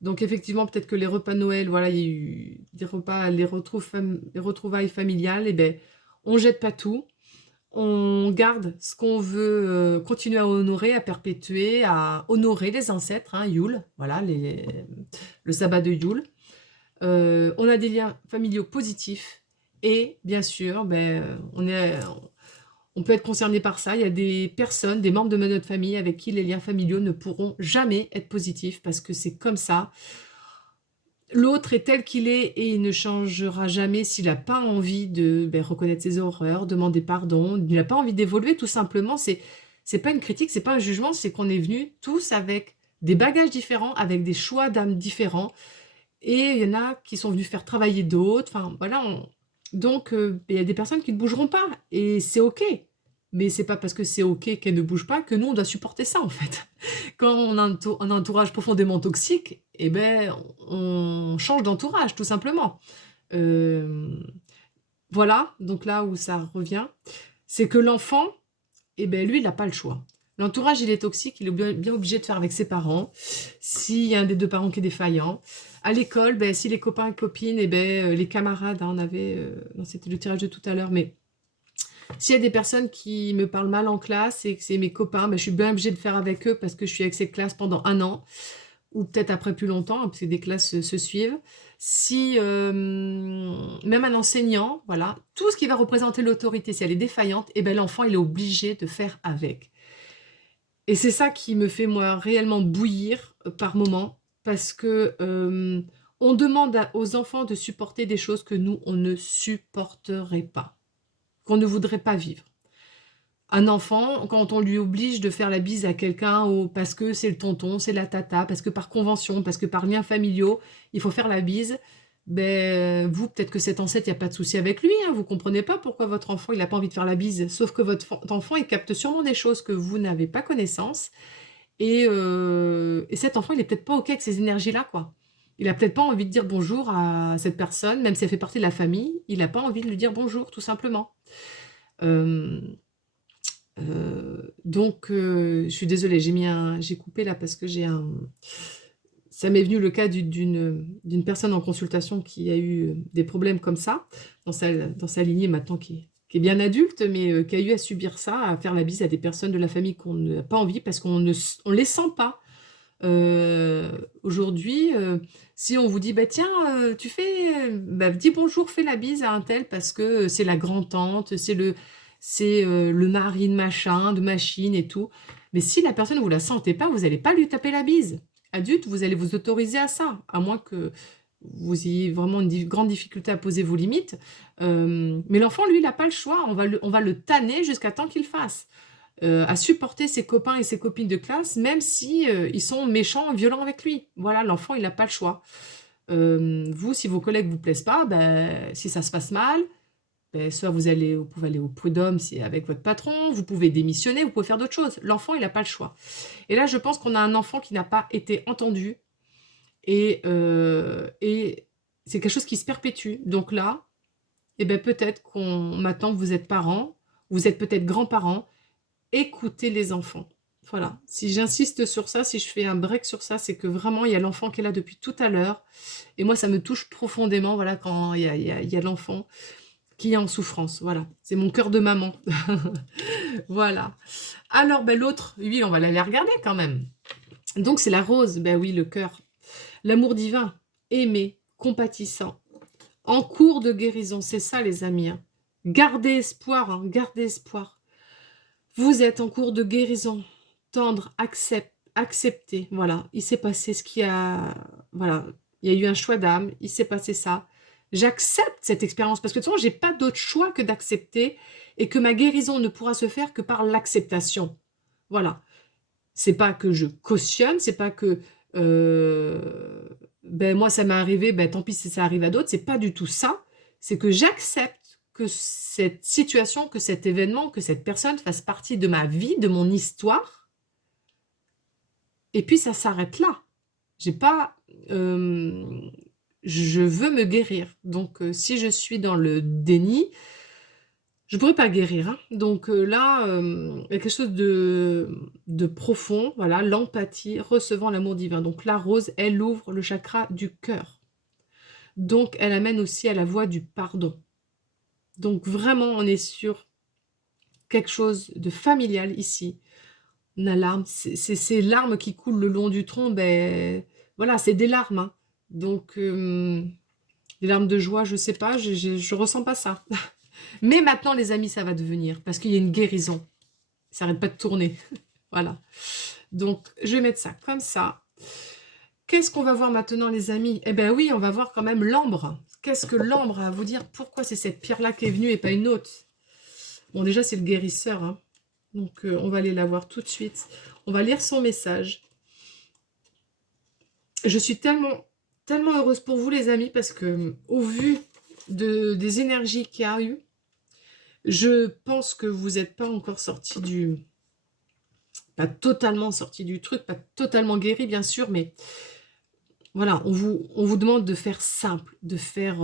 Donc effectivement, peut-être que les repas de Noël, voilà, il y a eu des repas, les retrouvailles familiales, et ben, on jette pas tout, on garde ce qu'on veut continuer à honorer, à perpétuer, à honorer les ancêtres, hein, Yule, voilà, le sabbat de Yule. On a des liens familiaux positifs et bien sûr, ben, on peut être concerné par ça. Il y a des personnes, des membres de notre famille avec qui les liens familiaux ne pourront jamais être positifs parce que c'est comme ça. L'autre est tel qu'il est et il ne changera jamais s'il n'a pas envie de reconnaître ses horreurs, demander pardon, il n'a pas envie d'évoluer tout simplement. C'est pas une critique, c'est pas un jugement, c'est qu'on est venus tous avec des bagages différents, avec des choix d'âme différents et il y en a qui sont venus faire travailler d'autres. Enfin voilà, donc il y a des personnes qui ne bougeront pas et c'est ok. Mais c'est pas parce que c'est ok qu'elles ne bougent pas que nous on doit supporter ça en fait. Quand on a un entourage profondément toxique, eh ben on change d'entourage tout simplement. Voilà, donc là où ça revient, c'est que l'enfant, eh ben lui il n'a pas le choix. L'entourage il est toxique, il est bien obligé de faire avec ses parents. S'il y a un des deux parents qui est défaillant, à l'école, ben, si les copains et copines, eh ben, les camarades, hein, on avait, non, c'était le tirage de tout à l'heure, mais s'il y a des personnes qui me parlent mal en classe et que c'est mes copains, ben, je suis bien obligée de faire avec eux parce que je suis avec cette classe pendant 1 an, ou peut-être après plus longtemps, parce que des classes se suivent. Si même un enseignant, voilà, tout ce qui va représenter l'autorité, si elle est défaillante, eh ben, l'enfant il est obligé de faire avec. Et c'est ça qui me fait moi réellement bouillir par moments, parce que on demande aux enfants de supporter des choses que nous, on ne supporterait pas, qu'on ne voudrait pas vivre. Un enfant, quand on lui oblige de faire la bise à quelqu'un parce que c'est le tonton, c'est la tata, parce que par convention, parce que par liens familiaux, il faut faire la bise, ben vous, peut-être que cet ancêtre, il n'y a pas de souci avec lui, hein, vous comprenez pas pourquoi votre enfant, il n'a pas envie de faire la bise, sauf que votre enfant, il capte sûrement des choses que vous n'avez pas connaissance, et cet enfant, il est peut-être pas OK avec ces énergies-là, quoi. Il a peut-être pas envie de dire bonjour à cette personne, même si elle fait partie de la famille, il n'a pas envie de lui dire bonjour, tout simplement. Donc, je suis désolée, j'ai coupé là parce que ça m'est venu le cas d'une personne en consultation qui a eu des problèmes comme ça, dans sa lignée maintenant qui est bien adulte, mais qui a eu à subir ça, à faire la bise à des personnes de la famille qu'on n'a pas envie parce qu'on ne les sent pas. Aujourd'hui, si on vous dit, bah tiens, dis bonjour, fais la bise à un tel parce que c'est la grand-tante, c'est le mari de machin, de machine et tout. Mais si la personne, vous la sentez pas, vous n'allez pas lui taper la bise. Adulte, vous allez vous autoriser à ça, à moins que vous ayez vraiment une grande difficulté à poser vos limites. Mais l'enfant, lui, il n'a pas le choix. On va le tanner jusqu'à temps qu'il fasse. à supporter ses copains et ses copines de classe, même si ils sont méchants, violents avec lui. Voilà, l'enfant, il n'a pas le choix. Vous, si vos collègues vous plaisent pas, ben, si ça se passe mal, ben, soit vous pouvez aller au prud'homme si avec votre patron, vous pouvez démissionner, vous pouvez faire d'autres choses. L'enfant, il n'a pas le choix. Et là, je pense qu'on a un enfant qui n'a pas été entendu et c'est quelque chose qui se perpétue. Donc là, eh ben, peut-être qu'on maintenant que vous êtes parents, vous êtes peut-être grands-parents, écoutez les enfants. Voilà. Si j'insiste sur ça, si je fais un break sur ça, c'est que vraiment, il y a l'enfant qui est là depuis tout à l'heure. Et moi, ça me touche profondément, voilà, quand il y a l'enfant qui est en souffrance. Voilà. C'est mon cœur de maman. Voilà. Alors, ben, l'autre, oui, on va l'aller regarder quand même. Donc, c'est la rose. Ben oui, le cœur. L'amour divin, aimé, compatissant, en cours de guérison. C'est ça, les amis, hein. Gardez espoir, hein, gardez espoir. Vous êtes en cours de guérison. Tendre, accepter. Voilà, il s'est passé ce qui a... Voilà, il y a eu un choix d'âme, il s'est passé ça. J'accepte cette expérience parce que de toute façon, j'ai pas d'autre choix que d'accepter et que ma guérison ne pourra se faire que par l'acceptation. Voilà. C'est pas que je cautionne, c'est pas que ben moi ça m'est arrivé, ben tant pis si ça arrive à d'autres, c'est pas du tout ça. C'est que j'accepte que cette situation, que cet événement, que cette personne fasse partie de ma vie, de mon histoire, et puis ça s'arrête là. J'ai pas, je veux me guérir. Donc si je suis dans le déni, je pourrais pas guérir, hein. Donc là, il y a quelque chose de profond, voilà, l'empathie, recevant l'amour divin. Donc la rose, elle ouvre le chakra du cœur. Donc elle amène aussi à la voie du pardon. Donc vraiment, on est sur quelque chose de familial ici. La larme, c'est ces larmes qui coulent le long du tronc, ben voilà, c'est des larmes, hein. Donc des larmes de joie, je sais pas, je ressens pas ça. Mais maintenant, les amis, ça va devenir, parce qu'il y a une guérison. Ça n'arrête pas de tourner. Voilà. Donc, je vais mettre ça comme ça. Qu'est-ce qu'on va voir maintenant, les amis? Eh bien oui, on va voir quand même l'ambre. Qu'est-ce que l'ambre a à vous dire? Pourquoi c'est cette pierre-là qui est venue et pas une autre? Bon, déjà, c'est le guérisseur, hein. Donc, on va aller la voir tout de suite. On va lire son message. Je suis tellement, tellement heureuse pour vous, les amis, parce que au vu des énergies qu'il y a eu, je pense que vous n'êtes pas encore sorti du... Pas totalement sorti du truc, pas totalement guéri, bien sûr, mais voilà, on vous demande de faire simple, de faire...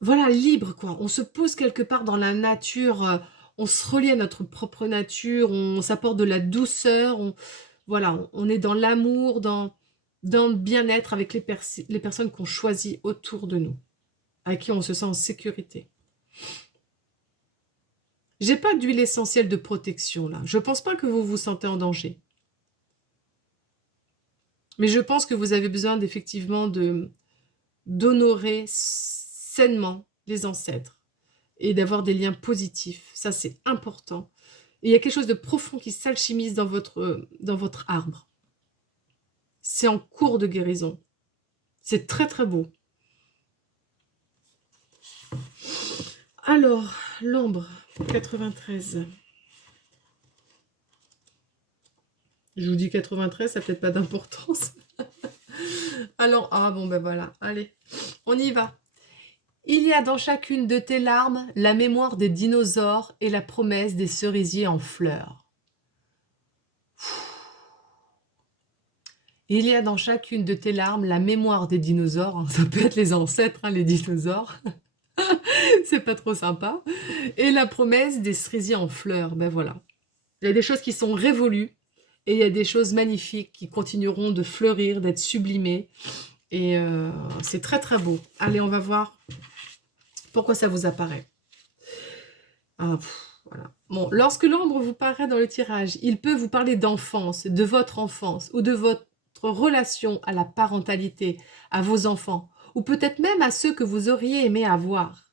voilà, libre, quoi. On se pose quelque part dans la nature, on se relie à notre propre nature, on s'apporte de la douceur, voilà, on est dans l'amour, dans le bien-être avec les personnes qu'on choisit autour de nous, à qui on se sent en sécurité. J'ai pas d'huile essentielle de protection là. Je pense pas que vous vous sentez en danger. Mais je pense que vous avez besoin effectivement d'honorer sainement les ancêtres et d'avoir des liens positifs. Ça, c'est important. Et il y a quelque chose de profond qui s'alchimise dans votre arbre. C'est en cours de guérison. C'est très très beau. Alors, l'ambre, 93. Je vous dis 93, ça n'a peut-être pas d'importance. Alors, ah bon, ben voilà, allez, on y va. Il y a dans chacune de tes larmes la mémoire des dinosaures et la promesse des cerisiers en fleurs. Il y a dans chacune de tes larmes la mémoire des dinosaures, hein, ça peut être les ancêtres, hein, les dinosaures, c'est pas trop sympa, et la promesse des cerisiers en fleurs, ben voilà. Il y a des choses qui sont révolues, et il y a des choses magnifiques qui continueront de fleurir, d'être sublimées, et c'est très très beau. Allez, on va voir pourquoi ça vous apparaît. Ah, voilà. Bon, lorsque l'ombre vous paraît dans le tirage, il peut vous parler d'enfance, de votre enfance, ou de votre relation à la parentalité, à vos enfants, ou peut-être même à ceux que vous auriez aimé avoir.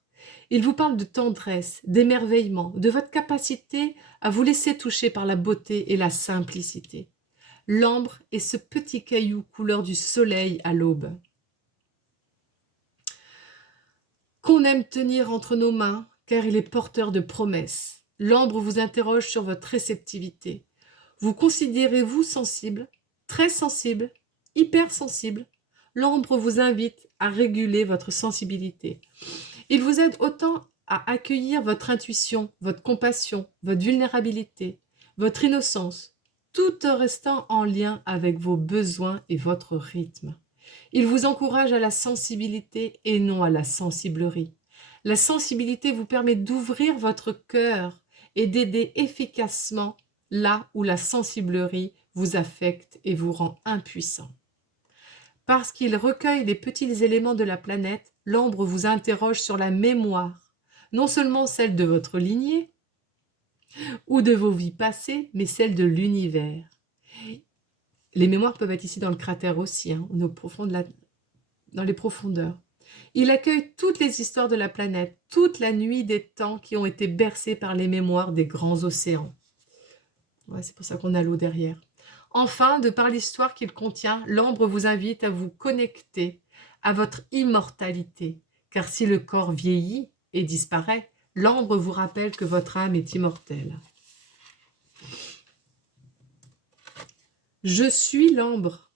Il vous parle de tendresse, d'émerveillement, de votre capacité à vous laisser toucher par la beauté et la simplicité. L'ambre est ce petit caillou couleur du soleil à l'aube, qu'on aime tenir entre nos mains, car il est porteur de promesses. L'ambre vous interroge sur votre réceptivité. Vous considérez-vous sensible, très sensible, hypersensible? L'ambre vous invite à réguler votre sensibilité. Il vous aide autant à accueillir votre intuition, votre compassion, votre vulnérabilité, votre innocence, tout en restant en lien avec vos besoins et votre rythme. Il vous encourage à la sensibilité et non à la sensiblerie. La sensibilité vous permet d'ouvrir votre cœur et d'aider efficacement là où la sensiblerie vous affecte et vous rend impuissant. Parce qu'il recueille les petits éléments de la planète, l'ambre vous interroge sur la mémoire, non seulement celle de votre lignée ou de vos vies passées, mais celle de l'univers. Les mémoires peuvent être ici dans le cratère aussi, hein, dans les profondeurs. Il accueille toutes les histoires de la planète, toute la nuit des temps qui ont été bercés par les mémoires des grands océans. Ouais, c'est pour ça qu'on a l'eau derrière. Enfin, de par l'histoire qu'il contient, l'ambre vous invite à vous connecter à votre immortalité, car si le corps vieillit et disparaît, l'ambre vous rappelle que votre âme est immortelle. Je suis l'ambre.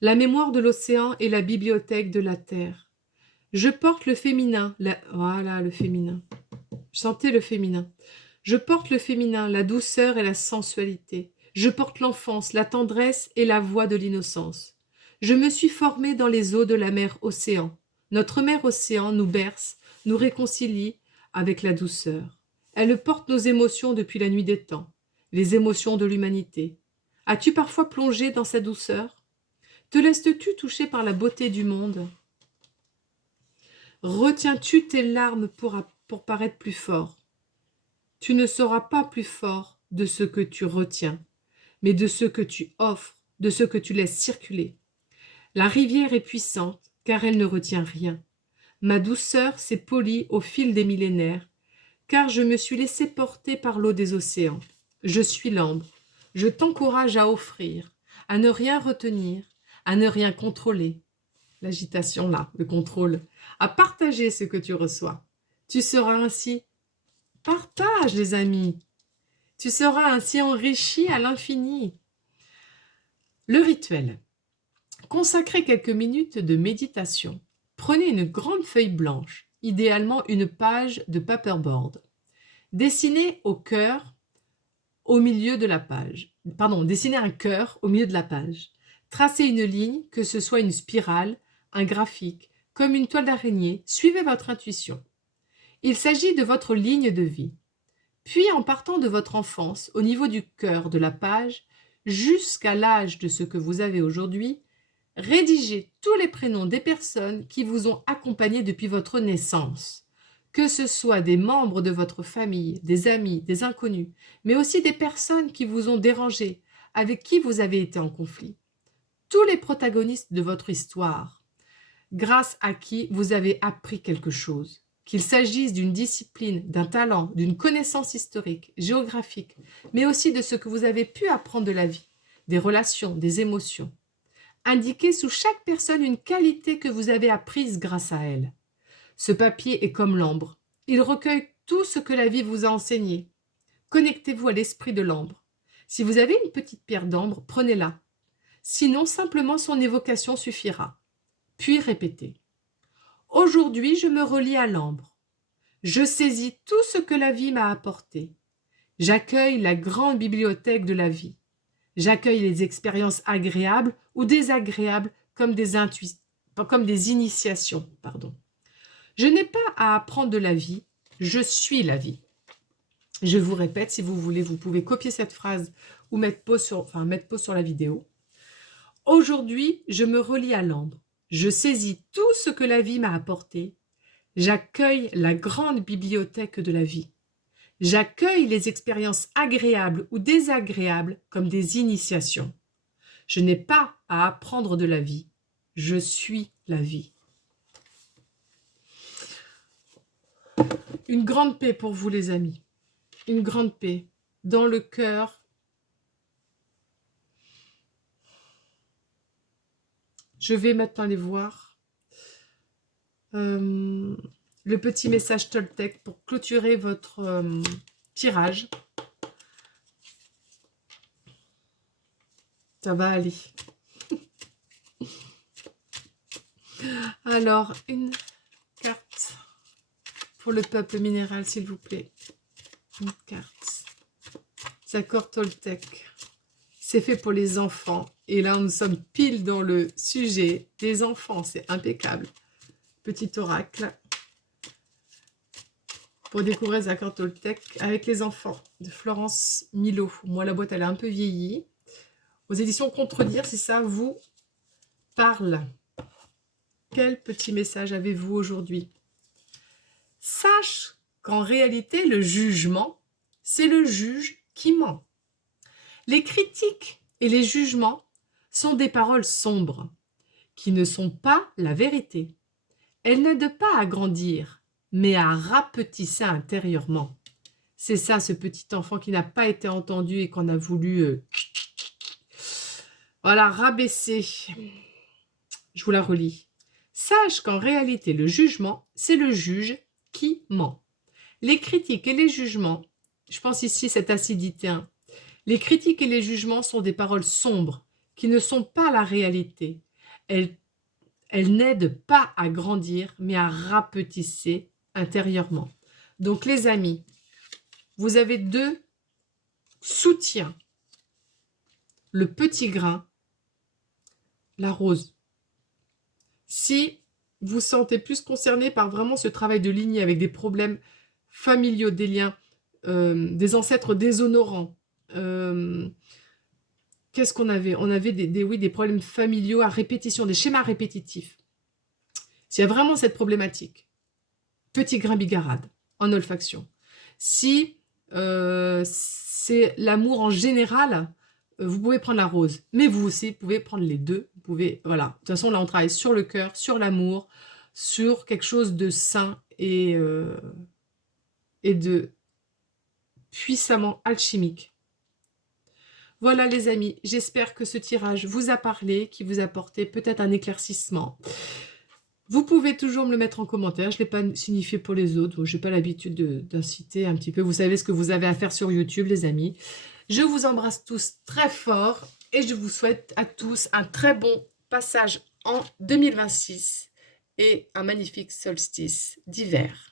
La mémoire de l'océan est la bibliothèque de la terre. Je porte le féminin, voilà le féminin. Sentez le féminin. Je porte le féminin, la douceur et la sensualité. Je porte l'enfance, la tendresse et la voix de l'innocence. Je me suis formée dans les eaux de la mer Océan. Notre mère Océan nous berce, nous réconcilie avec la douceur. Elle porte nos émotions depuis la nuit des temps, les émotions de l'humanité. As-tu parfois plongé dans sa douceur? Te laisses-tu toucher par la beauté du monde? Retiens-tu tes larmes pour paraître plus fort? Tu ne seras pas plus fort de ce que tu retiens, mais de ce que tu offres, de ce que tu laisses circuler. La rivière est puissante, car elle ne retient rien. Ma douceur s'est polie au fil des millénaires, car je me suis laissé porter par l'eau des océans. Je suis l'ambre. Je t'encourage à offrir, à ne rien retenir, à ne rien contrôler. L'agitation là, le contrôle, à partager ce que tu reçois. Tu seras ainsi. Partage, les amis. Tu seras ainsi enrichi à l'infini. Le rituel. Consacrez quelques minutes de méditation. Prenez une grande feuille blanche, idéalement une page de paperboard. Dessinez au cœur au milieu de la page. Dessinez un cœur au milieu de la page. Tracez une ligne, que ce soit une spirale, un graphique, comme une toile d'araignée. Suivez votre intuition. Il s'agit de votre ligne de vie. Puis, en partant de votre enfance, au niveau du cœur de la page, jusqu'à l'âge de ce que vous avez aujourd'hui, rédigez tous les prénoms des personnes qui vous ont accompagné depuis votre naissance, que ce soit des membres de votre famille, des amis, des inconnus, mais aussi des personnes qui vous ont dérangé, avec qui vous avez été en conflit. Tous les protagonistes de votre histoire, grâce à qui vous avez appris quelque chose. Qu'il s'agisse d'une discipline, d'un talent, d'une connaissance historique, géographique, mais aussi de ce que vous avez pu apprendre de la vie, des relations, des émotions. Indiquez sous chaque personne une qualité que vous avez apprise grâce à elle. Ce papier est comme l'ambre. Il recueille tout ce que la vie vous a enseigné. Connectez-vous à l'esprit de l'ambre. Si vous avez une petite pierre d'ambre, prenez-la. Sinon, simplement son évocation suffira. Puis répétez. Aujourd'hui, je me relie à l'ambre. Je saisis tout ce que la vie m'a apporté. J'accueille la grande bibliothèque de la vie. J'accueille les expériences agréables ou désagréables comme des initiations. Je n'ai pas à apprendre de la vie, je suis la vie. Je vous répète, si vous voulez, vous pouvez copier cette phrase ou mettre pause sur la vidéo. Aujourd'hui, je me relie à l'ambre. Je saisis tout ce que la vie m'a apporté. J'accueille la grande bibliothèque de la vie. J'accueille les expériences agréables ou désagréables comme des initiations. Je n'ai pas à apprendre de la vie. Je suis la vie. Une grande paix pour vous, les amis. Une grande paix dans le cœur. Je vais maintenant les voir. le petit message Toltec pour clôturer votre tirage. Ça va aller. Alors, une carte pour le peuple minéral, s'il vous plaît. Une carte. Accord Toltec. C'est fait pour les enfants. Et là, nous sommes pile dans le sujet des enfants. C'est impeccable. Petit oracle. Pour découvrir les accords Toltec avec les enfants de Florence Milo. Moi, la boîte, elle est un peu vieillie. Aux éditions Contredire, si ça vous parle. Quel petit message avez-vous aujourd'hui? Sache qu'en réalité, le jugement, c'est le juge qui ment. Les critiques et les jugements sont des paroles sombres, qui ne sont pas la vérité. Elles n'aident pas à grandir, mais à rapetisser intérieurement. C'est ça, ce petit enfant qui n'a pas été entendu et qu'on a voulu voilà, rabaisser. Je vous la relis. Sache qu'en réalité, le jugement, c'est le juge qui ment. Les critiques et les jugements, je pense ici cette acidité, hein, les critiques et les jugements sont des paroles sombres qui ne sont pas la réalité. Elles n'aident pas à grandir, mais à rapetisser intérieurement. Donc les amis, vous avez deux soutiens. Le petit grain, la rose. Si vous sentez plus concerné par vraiment ce travail de lignée avec des problèmes familiaux, des liens, des ancêtres déshonorants, qu'est-ce qu'on avait? On avait des problèmes familiaux à répétition, des schémas répétitifs. S'il y a vraiment cette problématique, petit grain bigarade en olfaction. Si c'est l'amour en général, vous pouvez prendre la rose, mais vous aussi pouvez prendre les deux. Vous pouvez, voilà. De toute façon, là, on travaille sur le cœur, sur l'amour, sur quelque chose de sain et de puissamment alchimique. Voilà les amis, j'espère que ce tirage vous a parlé, qui vous a apporté peut-être un éclaircissement. Vous pouvez toujours me le mettre en commentaire, je ne l'ai pas signifié pour les autres, je n'ai pas l'habitude d'inciter un petit peu. Vous savez ce que vous avez à faire sur YouTube les amis. Je vous embrasse tous très fort et je vous souhaite à tous un très bon passage en 2026 et un magnifique solstice d'hiver.